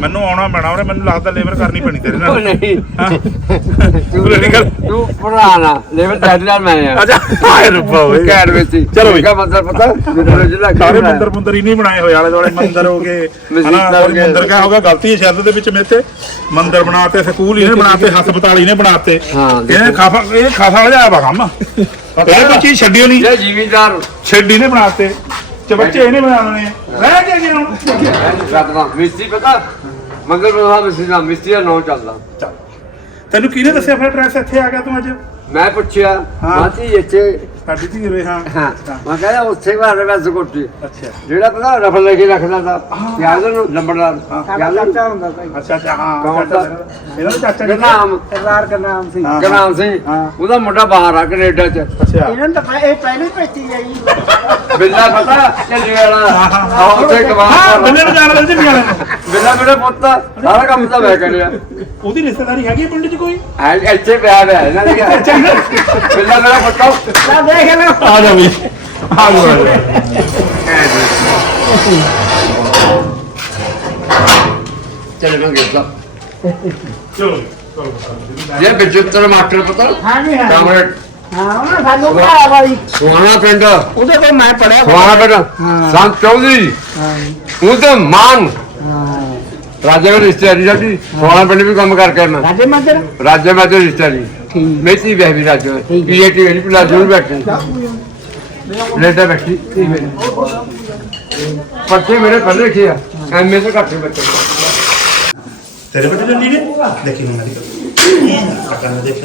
ਮੈਨੂੰ ਆਉਣਾ ਪੈਣਾ ਉਹਨੇ ਮੈਨੂੰ ਲੱਗਦਾ ਲੇਬਰ ਕਰਨੀ ਪੈਣੀ ਤੇਰੇ ਨਾਲ। ਨਹੀਂ। ਤੂੰ ਨਹੀਂ ਗੱਲ। ਤੂੰ ਪੁਰਾਣਾ ਲੈਵਲ ਤੇਰੇ ਨਾਲ ਮੈਂ ਆ। ਅੱਛਾ ਹਾਏ ਰੱਬਾ ਓਏ। ਕੈਡ ਵਿੱਚ। ਚਲੋ। ਕਾ ਮਤਲਬ ਪਤਾ ਜਿਹੜਾ ਜਿਹੜਾ ਸਾਰੇ ਮੰਦਰ ਮੰਦਰ ਹੀ ਨਹੀਂ ਬਣਾਏ ਹੋਏ ਆਲੇ ਦੁਆਲੇ ਮੰਦਰ ਹੋ ਗਏ। ਮੰਦਰ ਕਾ ਹੋ ਗਿਆ ਗਲਤੀ ਹੈ ਸ਼ਬਦ ਦੇ ਵਿੱਚ ਮੇਤੇ ਮੰਦਰ ਬਣਾਤੇ ਸਕੂਲ ਇਹਨੇ ਬਣਾਤੇ ਹਸਪਤਾਲ ਇਹਨੇ ਬਣਾਤੇ। ਹਾਂ, ਇਹ ਖਾਫਾ ਇਹ ਖਾਸਾ ਵਾਲਾ ਵਾ ਕੰਮ। ਇਹ ਕੋਈ ਚੀਜ਼ ਛੱਡਿਓ ਨਹੀਂ ਇਹ ਜ਼ਿਮੀਦਾਰ ਛੱਡੀ ਨੇ ਬਣਾਤੇ। ਚਬੱਚੇ ਇਹਨੇ ਬਣਾ ਦੇਣੇ ਰਹਿ ਗਿਆ ਜੀ ਹੁਣ ਰੱਖਦਾ ਮਿਸਤਰੀ ਪਤਾ ਮੰਗਲ ਪ੍ਰਭਾ ਮਿਸਤਰੀ ਦਾ ਮਿਸਤਰੀ ਦਾ ਨਾਮ ਚੱਲਦਾ ਚੱਲ। ਤੈਨੂੰ ਕਿਹਨੇ ਦੱਸਿਆ ਫਿਰ ਐਡਰੈਸ ਇੱਥੇ ਆ ਗਿਆ ਤੂੰ ਅੱਜ ਮੈਂ ਪੁੱਛਿਆ ਹਾਂ। ਮਾਤੀ ਇੱਥੇ ਸਾਡੀ ਧੀ ਰੇ ਹਾਂ। ਹਾਂ ਮੈਂ ਕਹਿੰਦਾ ਉੱਥੇ ਘਰ ਮੈਂ ਸਕੋਟੀ ਅੱਛਾ। ਜਿਹੜਾ ਪਤਾ ਰਫਲ ਲੈ ਕੇ ਰੱਖਦਾ ਤਾ ਯਾਦ ਨੂੰ ਨੰਬਰਦਾਰ ਯਾਦ ਨੂੰ ਚਾਚਾ ਹੁੰਦਾ ਭਾਈ। ਅੱਛਾ ਅੱਛਾ ਹਾਂ ਕੌਣ ਚਾਚਾ ਦਾ? ਇਹਦਾ ਚਾਚਾ ਜੀ। ਗਨਾਮ ਸਰਦਾਰ ਦਾ ਨਾਮ ਸੀ ਹਾਂ। ਗਨਾਮ ਸਿੰਘ। ਹਾਂ। ਉਹਦਾ ਮੁੰਡਾ ਬਾਹਰ ਆ ਕੈਨੇਡਾ ਚ। ਅੱਛਾ। ਇਹਨਾਂ ਤਾਂ ਇਹ ਪਹਿਲੇ ਭੇਜੀ ਹੈ ਜੀ। ਬਿੱਲਾ ਪਤਾ ਚੱਲੇ ਵਾਲਾ। ਆ ਉੱਥੇ ਹਾਂ ਕਮਾਲ ਬੰਦੇ ਨੂੰ ਜਾਣ ਲੱਗੇ ਵਾਲੇ ਨੂੰ ਬਿੱਲਾ ਮੇਰੇ ਪੁੱਤ ਸਾਰਾ ਕੰਮ ਤਾਂ ਮੈਂ ਕਰਿਆ ਉਹਦੀ ਰਿਸ਼ਤੇਦਾਰੀ ਹੈਗੀ ਪਿੰਡ 'ਚ ਕੋਈ? ਐ ਇੱਥੇ ਪਿਆ ਹੋਇਆ ਇਹਨਾਂ ਦੇ ਬਿੱਲਾ ਮੇਰਾ ਪੁੱਤ ਤਾਂ ਦੇਖ ਲਓ ਆ ਜਾ ਵੀ। ਆ ਜਾ। ਚੱਲ ਮੈਂ ਗਿਆ ਚਲੋ ਚਲੋ ਜੇ ਬਿਜੁੱਤਰ ਮਾਸਟਰ ਪਤਾ? ਹਾਂ ਜੀ ਹਾਂ ਕਾਮਰੇਡ। ਹਾਂ ਉਹਨਾਂ ਸਾਨੂੰ ਪੜਾਇਆ ਭਾਈ ਸੁਹਾਣਾ ਪਿੰਡ। ਉਹਦੇ ਕੋਲ ਮੈਂ ਪੜਿਆ ਸੁਹਾਣਾ ਪਿੰਡ। ਸੰਤ ਚੌਧਰੀ। ਹਾਂ। ਉਹਦੇ ਮਾਨ। ਹਾਂ। ਰਾਜੇ ਵਿੱਚ ਰਿਸ਼ਤੇਦਾਰੀ ਸਾਡੀ ਸੁਹਾਣਾ ਪਿੰਡ ਵੀ ਕੰਮ ਕਰ ਕਰਨਾ ਰਾਜੇ ਮਾਦਰ ਰਾਜੇ ਵਿੱਚ ਰਿਸ਼ਤੇਦਾਰੀ ਠੀਕ ਮੇਤੀ ਬਹਿ ਵੀ ਰਾਜੋ ਠੀਕ। ਪੀਏਟੀ ਵਾਲੀ ਪਲਾ ਜੁੜ ਬੈਠੇ ਲੈਟਾ ਬੈਠੀ ਤੀ ਮੇਰੇ ਪੱਤੇ ਮੇਰੇ ਪਹਿਲੇ ਲਿਖੇ ਆ ਐਮਏ ਤੋਂ ਘੱਟ ਬੱਚੇ ਤੇਰੇ ਬੱਚੇ ਜੰਦੀ ਨੇ ਦੇਖੀ ਹੁਣ ਮੇਰੀ ਅਕਲ ਨਾ ਦੇਖ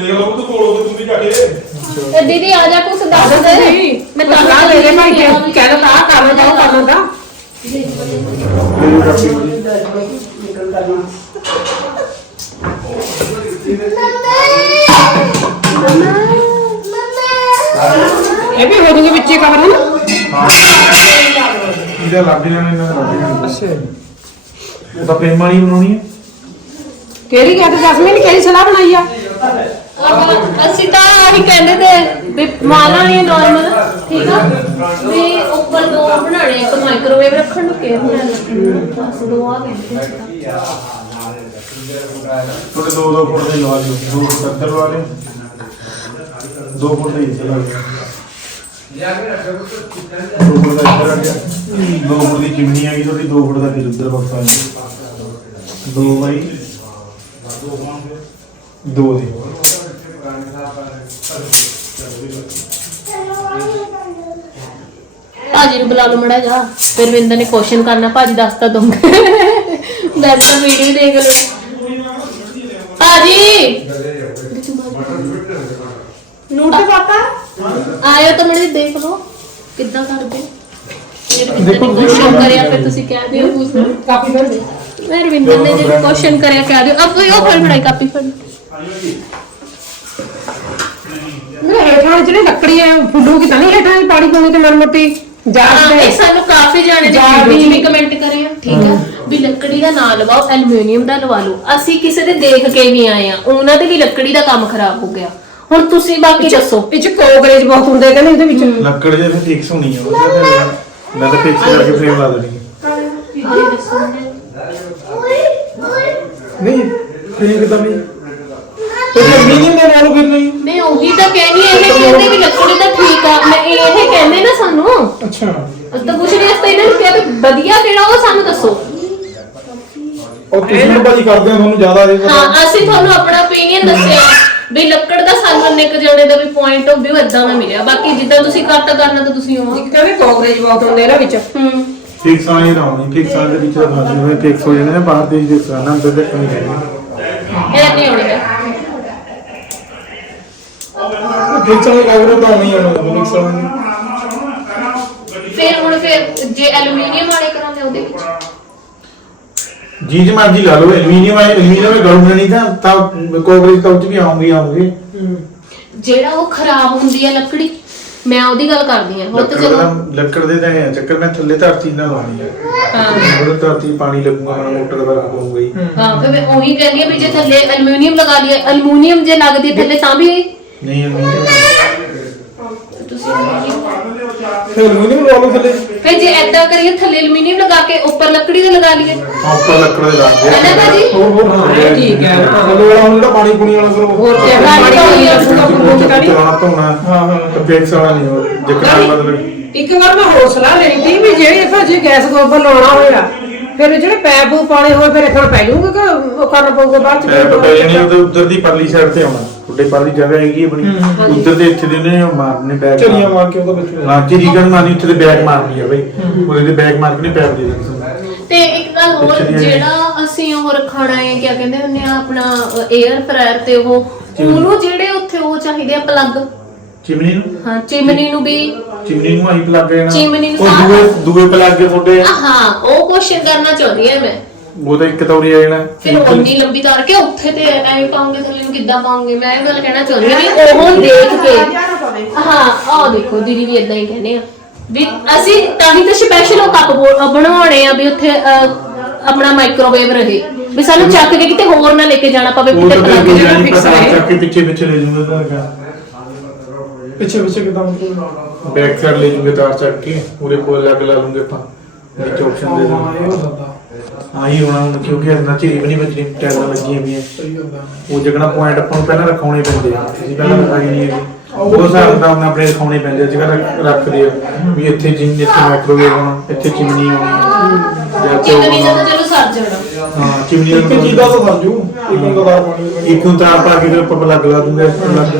ਦੇਖ ਲਓ ਤੂੰ ਕੋਲੋਂ ਤੂੰ ਵੀ ਜਾ ਕੇ ਤੇ ਦੀਦੀ ਆ ਜਾ ਕੁਛ ਦੱਸ ਦੇ। ਮੈਂ ਤਾਂ ਲਾ ਲੈ ਲੈ ਭਾਈ ਕਹਿ ਲੋ ਤਾਂ ਕਰ ਲੋ ਤਾਂ ਕਰ ਲੋ ਤਾਂ। ਇਹ ਵੀ ਹੋ ਜੂਗੀ ਵਿੱਚੇ ਕਵਰ ਨਾ ਇਹਦਾ ਲੱਗ ਜਾਣਾ ਇਹਨਾਂ ਦਾ ਲੱਗ ਜਾਣਾ। ਅੱਛਾ। ਉਹ ਤਾਂ ਪੇਮਾ ਨਹੀਂ ਬਣਾਉਣੀ ਹੈ। ਕਿਹੜੀ ਗੱਲ ਜਸਮੀਨ ਕਿਹੜੀ ਸਲਾਹ ਬਣਾਈ ਆ? ਅਸੀਂ ਤਾਂ ਆਹੀ ਕਹਿੰਦੇ ਤੇ ਵੀ ਮਾਲਾ ਨਹੀਂ ਨਾਰਮਲ ਠੀਕ ਆ? ਵੀ ਉੱਪਰ ਦੋ ਬਣਾਣੇ ਇੱਕ ਮਾਈਕ੍ਰੋਵੇਵ ਰੱਖਣ ਨੂੰ ਕੇ ਬਸ ਦੋ ਆ ਕਹਿੰਦੇ ਅਸੀਂ ਤਾਂ। ਤੁਹਾਡੇ ਦੋ ਦੋ ਫੁੱਟ ਦੇ ਲਵਾ ਲਿਓ, ਦੋ ਫੁੱਟ ਅੰਦਰ ਲਵਾ ਲਿਓ। ਦੋ ਫੁੱਟ ਦੇ ਇੱਥੇ ਲਾ ਲਿਓ। ਦੋ ਫੁੱਟ ਦਾ ਇੱਧਰ ਆ ਗਿਆ। ਦੋ ਫੁੱਟ ਦੀ ਚਿਮਨੀ ਆ ਗਈ ਤੁਹਾਡੀ, ਦੋ ਫੁੱਟ ਦਾ ਫਿਰ ਉੱਧਰ ਬਕਸਾ ਆ ਗਿਆ ਦੋ ਬਾਈ। ਦੋ ਦੇ। ਭਾਜੀ ਨੂੰ ਬੁਲਾ ਲਓ ਮੜਾ ਜਾ ਫਿਰ ਵਿੰਦਰ ਨੇ ਕੁਐਸਚਨ ਕਰਨਾ ਭਾਜੀ ਦੱਸ ਤਾਂ ਦੂੰਗਾ ਦੱਸ ਤਾਂ ਵੀਡੀਓ ਦੇਖ ਲਓ। ਭਾਜੀ! ਨੂਰ ਤੇ ਪਾਪਾ? ਆਇਓ ਤਾਂ ਮੜੇ ਦੇਖ ਲਓ ਕਿੱਦਾਂ ਕਰਦੇ ਜੇ ਨੇ ਕੁਐਸਚਨ ਕਰਿਆ ਫਿਰ ਤੁਸੀਂ ਕਹਿ ਦਿਓ। ਪੁੱਛੋ ਕਾਪੀ ਕਰ ਦੇ। ਮੈਂ ਰਵਿੰਦਰ ਨੇ ਜੇ ਕੁਐਸਚਨ ਕਰਿਆ ਕਹਿ ਦਿਓ। ਅਬ ਉਹ ਫੜ ਬਣਾਈ ਕਾਪੀ ਫੜ। ਮੇਰੇ ਹੇਠਾਂ ਜਿਹੜੀ ਲੱਕੜੀ ਹੈ ਫੁੱਲੂਗੀ ਤਾਂ ਨਹੀਂ ਹੇਠਾਂ ਪਾਣੀ ਪਾਉਣੀ ਤੇ ਮਰਮਤੀ ਜਾ ਹਾਂ, ਇਹ ਕੇ ਸਾਨੂੰ ਕਾਫੀ ਜਾਣੇ ਨੇ ਜਾ ਵੀ- ਵੀ ਕਮੈਂਟ ਕਰੇ ਆ ਠੀਕ ਆ? ਵੀ ਲੱਕੜੀ ਦਾ ਨਾ ਲਵਾਓ ਐਲੂਮੀਨੀਅਮ ਦਾ ਲਵਾ ਲਓ। ਅਸੀਂ ਕਿਸੇ ਦੇ ਦੇਖ ਕੇ ਵੀ ਆਏ ਆ ਉਹਨਾਂ ਦੇ ਵੀ ਲੱਕੜੀ ਦਾ ਕੰਮ ਖਰਾਬ ਹੋ ਗਿਆ। ਹੁਣ ਤੁਸੀਂ ਬਾਕੀ ਦੱਸੋ। ਇਹ ਚ ਕੋਗਰੇਜ ਬਹੁਤ ਹੁੰਦੇ ਕਹਿੰਦੇ ਇਹਦੇ ਵਿੱਚ। ਲੱਕੜ ਦੇ ਫਿਰ ਫਿਕਸ ਹੋਣੀ ਆ ਉਹਦਾ ਫਿਰ ਮੈਂ ਤਾਂ ਫਿਕਸ ਕਰਕੇ ਫਰੇਮ ਲਾ ਦੇਣੀ ਹੈ ਨਹੀਂ ਫਰੇਮ ਕਿਦਾਂ ਨਹੀਂ? ਤੇ ਮੀਨਿੰਗ ਦੇ ਨਾਲ ਫਿਰ ਨਹੀਂ ਮੈਂ ਉਹੀ ਤਾਂ ਕਹਿਣੀ ਇਹ ਕਹਿੰਦੇ ਵੀ ਲੱਕੜੀ ਦਾ ਠੀਕ ਆ ਮੈਂ ਇਹ ਕਹਿੰਦੇ ਨਾ ਸਾਨੂੰ। ਅੱਛਾ। ਅਸੀਂ ਤਾਂ ਕੁਛ ਨਹੀਂ ਅਸੀਂ ਇਹਨਾਂ ਨੂੰ ਕਿਹਾ ਵੀ ਵਧੀਆ ਕਿਹੜਾ ਉਹ ਸਾਨੂੰ ਦੱਸੋ। ਉਹ ਤੁਸੀਂ ਭਾਜੀ ਕਰਦੇ ਆ ਤੁਹਾਨੂੰ ਜ਼ਿਆਦਾ ਇਹ ਪਤਾ। ਹਾਂ ਅਸੀਂ ਤੁਹਾਨੂੰ ਆਪਣਾ opinion ਦੱਸਿਆ। ਵੀ ਲੱਕੜ ਦਾ ਸਾਨੂੰ ਇੱਕ ਜਣੇ ਦਾ ਵੀ ਪੁਆਇੰਟ ਆਫ View ਇਦਾਂ ਦਾ ਮਿਲਿਆ। ਬਾਕੀ ਜਿੱਦਾਂ ਤੁਸੀਂ ਕਰਤਾ ਕਰਨਾ ਤਾਂ ਤੁਸੀਂ ਉਹ। ਇੱਕ ਕਹਿੰਦੇ ਕੋਗਰੇਜ ਬਹੁਤ ਹੁੰਦੇ ਇਹਨਾਂ ਵਿੱਚ। ਹੂੰ। ਫਿਕਸ ਆਈ ਰਹੂਗੀ ਫਿਕਸ ਆਈ ਦੇ ਵਿੱਚ ਨਾ ਜਿਵੇਂ ਫਿਕਸ ਹੋ ਜਾਂਦੇ ਨੇ ਬਾਹਰ ਦੇ ਫਿਕਸ ਆਣਾ ਅੰਦਰ ਦੇ ਨਹੀਂ ਹੈਗੀ। ਇਹ ਨਹੀਂ ਹੋਣੀ। ਹੈ ਫਿਕਸ ਵਾਲੇ ਕਾਗਰ ਤਾਂ ਨਹੀਂ ਆਉਣਾ ਫਿਕਸ ਵਾਲੇ ਫਿਰ ਹੁਣ ਫਿਰ ਜੇ ਐਲੂਮੀਨੀਅਮ ਵਾਲੇ ਕਰਾਉਂਦੇ ਉਹਦੇ ਵਿੱਚ? ਜੀ ਜੀ ਮਰਜ਼ੀ ਲਾ ਲਓ ਐਲੂਮੀਨੀਅਮ ਆਏ ਐਲੂਮੀਨੀਅਮ ਵਿੱਚ ਗਰਮ ਨਹੀਂ ਤਾਂ ਤਾਂ ਕੋਗਰੇਜ ਤਾਂ ਉੱਚ ਵੀ ਆਉਂਗੀ ਆਉਂਗੀ ਜਿਹੜਾ ਉਹ ਖਰਾਬ ਹੁੰਦੀ ਹੈ ਲੱਕੜੀ ਮੈਂ ਉਹਦੀ ਗੱਲ ਕਰਦੀ ਹਾਂ ਉਹ ਤਾਂ ਲੱਕੜ ਚਲੋ ਦਾ ਲੱਕੜ ਦੇ ਤਾਂ ਹੈ ਚੱਕਰ ਮੈਂ ਥੱਲੇ ਧਰਤੀ ਨਾਲ ਲਾਉਣੀ ਹੈ। ਹਾਂ ਉਹਦੇ ਧਰਤੀ ਪਾਣੀ ਲੱਗੂਗਾ ਮਾੜਾ ਮੋਟਰ ਦਾ ਵਰਕ ਹੋਊਗਾ ਹੀ। ਹਾਂ ਫਿਰ ਮੈਂ ਉਹੀ ਕਹਿੰਦੀ ਹਾਂ ਵੀ ਜੇ ਥੱਲੇ ਐਲੂਮੀਨੀਅਮ ਲਗਾ ਲਈਏ ਐਲੂਮੀਨੀਅਮ ਜੇ ਲੱਗਦੀ ਹੈ ਥੱਲੇ ਤਾਂ ਵੀ ਨਹੀਂ ਐਲੂਮੀਨੀਅਮ ਤੇ ਅਲਮੀਨੀਅਮ ਲਵਾ ਲਓ ਥੱਲੇ। ਫਿਰ ਜੇ ਐਦਾਂ ਕਰੀਏ ਥੱਲੇ ਐਲੂਮੀਨੀਅਮ ਲਗਾ ਕੇ ਉੱਪਰ ਲੱਕੜੀ ਦਾ ਲਗਾ ਲਈਏ। ਉੱਪਰ ਲੱਕੜ ਦੇ ਲਾ ਦੇ ਹੈ ਨਾ ਭਾਜੀ? ਹੋਰ ਹੋਰ ਹਾਂ ਠੀਕ ਹੈ। ਥੱਲੇ ਵਾਲਾ ਹੁਣ ਜਿਹੜਾ ਪਾਣੀ ਪੂਣੀ ਵਾਲਾ ਕਰੋ ਹੋਰ ਕੀ ਹੈ ਪਾਣੀ ਪਾਣੀ ਆ ਪੂਰਾ ਪੂਰਾ ਕਰੀ ਧੋਣਾ। ਹਾਂ ਹਾਂ। ਤੇ ਬੇਕਸ ਵਾਲਾ ਨਹੀਂ ਹੋਰ ਜਿਕਰ ਮਤਲਬ ਇੱਕ ਵਾਰ ਮੈਂ ਹੋਰ ਸਲਾਹ ਸੀ ਵੀ ਜਿਹੜੀ ਇੱਥੇ ਜੇ ਗੈਸ ਗੋਬਰ ਲਾਉਣਾ ਹੋਇਆ ਫਿਰ ਜਿਹੜੇ ਪੈਪ ਪਾਣੀ ਹੋਏ ਫਿਰ ਇੱਥੇ ਪੈ ਜਾਊਗਾ ਕਿ ਉਹ ਕਰਨਾ ਪਊਗਾ ਬਾਅਦ ਚ? ਪੈਪ ਪੈ ਜਾਣੀ ਉਧਰ ਉਧਰ ਦੀ ਪਰਲੀ ਸਾਈਡ ਤੇ ਆਉਣਾ। ਤੁਹਾਡੇ ਪਰਲੀ ਜਗ੍ਹਾ ਹੈਗੀ ਹੈ ਬਣੀ ਉਧਰ ਦੇ ਇੱਥੇ ਦੇ ਨੇ ਮਾਰਨੇ ਬੈਗ ਚਲੀਆਂ ਮਾਰ ਕੇ ਉਹਦੇ ਵਿੱਚ ਹਾਂ ਜੀ ਰੀਗਨ ਮਾਰਨੀ ਉੱਥੇ ਤੇ ਬੈਗ ਮਾਰਨੀ ਆ ਬਈ। ਉਹਦੇ ਤੇ ਬੈਗ ਮਾਰ ਕੇ ਨਹੀਂ ਪੈਪ ਦੇ ਦੇਣੀ ਤੇ ਇੱਕ ਗੱਲ ਹੋਰ ਪਿੱਛੇ ਦੀ ਜਿਹੜਾ ਅਸੀਂ ਉਹ ਰੱਖਣਾ ਹੈ ਕੀ ਕਹਿੰਦੇ ਹੁੰਦੇ ਆ ਆਪਣਾ 에ਅਰ ਫਰਾਇਰ ਤੇ ਉਹ ਉਹਨੂੰ ਜਿਹੜੇ ਉੱਥੇ ਉਹ ਚਾਹੀਦੇ ਆ ਪਲੱਗ ਚਿਮਨੀ ਨੂੰ? ਹਾਂ ਚਿਮਨੀ ਨੂੰ ਵੀ। ਚਿਮਨੀ ਨੂੰ ਆਹੀ ਪਲੱਗ ਦੇਣਾ ਚਿਮਨੀ ਨੂੰ ਉਹ ਤਾਂ- ਦੂਏ ਦੂਏ ਪਲੱਗ ਤੁਹਾਡੇ ਆ, ਹਾਂ ਉਹ ਕੁਐਸਚਨ ਕਰਨਾ ਚਾਹੁੰਦੀ ਆ ਮੈਂ। ਉਹ ਤਾਂ ਇੱਕ ਤੌਰੀ ਆ ਜਾਣਾ। ਫਿਰ ਉੰਨੀ ਲੰਬੀ ਤਾਰ ਕੇ ਉੱਥੇ ਤੇ ਐਂ ਪਾਉਂਗੇ ਥੱਲੇ ਨੂੰ ਕਿੱਦਾਂ ਪਾਉਂਗੇ? ਮੈਂ ਇਹ ਗੱਲ ਕਹਿਣਾ ਚਾਹੁੰਦੀ ਹਾਂ ਵੀ ਉਹ ਦੇਖ ਕੇ ਹਾਂ ਆਹ ਦੇਖੋ ਦੀਦੀ ਵੀ ਇਦਾਂ ਹੀ ਕਹਿੰਦੇ ਆ। ਵੀ ਅਸੀਂ ਤਾਂ ਹੀ ਤਾਂ ਸਪੈਸ਼ਲ ਉਹ ਕੱਪ ਬਣਾਉਣੇ ਆ ਵੀ ਉੱਥੇ ਅਹ, ਆਪਣਾ ਮਾਈਕ੍ਰੋਵੇਵ ਰਹੇ। ਵੀ ਸਾਨੂੰ ਚੱਕ ਕੇ ਕਿਤੇ ਹੋਰ ਨਾ ਲੈ ਕੇ ਜਾਣਾ ਪਵੇ ਉਹ ਕਿਤੇ ਤਾਂ ਪਲੱਗ ਫਿਰ ਜਿਹੜਾ ਜਾਣੀ ਫਿਕਸ ਪਤਾ ਰਹੇ ਚੱਕ ਕੇ ਪਿੱਛੇ ਪਿੱਛੇ ਲੈ ਜੂਗਾ ਤਾਂ ਹੈਗਾ। ਪਿੱਛੇ ਪਿੱਛੇ ਕਿਦਾਂ ਮਤਲਬ ਬੈਕ ਸਾਈਡ ਲੈ ਜੂਗੇ ਤਾਰ ਚੱਕ ਕੇ ਪੂਰੇ ਕੋਲ ਲੱਗ ਲਾ ਲੂੰਗੇ ਆਪਾਂ। ਵਿੱਚ ਆਪਸ਼ਨ ਦੇ ਹਾਂ ਇਹ ਹੋ ਸਕਦਾ। ਆਹੀ ਹੋਣਾ ਹੁਣ ਕਿਉਂਕਿ ਇੰਨਾ ਚੀਜ਼ ਵੀ ਨਹੀਂ ਬਚਣੀ ਟੈਲਾਂ ਲੱਗੀਆਂ ਵੀ ਉਹ ਜਗਣਾ ਪੁਆਇੰਟ ਆਪਾਂ ਨੂੰ ਪਹਿਲਾਂ ਰਖਾਉਣੇ ਪੈਂਦੇ ਆ। ਅਸੀਂ ਪਹਿਲਾਂ ਰਖਾਈ ਨਹੀਂ ਹੈਗੇ ਉਹ ਹਿਸਾਬ ਨਾਲ ਆਪਣੇ ਆਪਣੇ ਰਖਾਉਣੇ ਪੈਂਦੇ ਆ ਜਗ੍ਹਾ ਰੱਖਦੇ ਆ ਵੀ ਇੱਥੇ ਜਿੰਨ ਇੱਥੇ ਮਾਈਕ੍ਰੋਵੇਵ ਹੋਣਾ ਇੱਥੇ ਚਿਮਨੀ ਹੋਣੀ। ਜਾਂ ਹੋਣਾ। ਤਾਂ ਚਲੋ ਸਰ ਜਾਣਾ। ਹਾਂ ਚਿਮਨੀ ਇੱਕ ਚੀਜ਼ ਦਾ ਤਾਂ ਤਾਂ ਪਾਣੀ ਇੱਕ ਨੂੰ ਤਾਰ ਪਾ ਕੇ ਫਿਰ ਲੱਗ ਲਾ ਦੂੰਗੇ ਲੱਗ।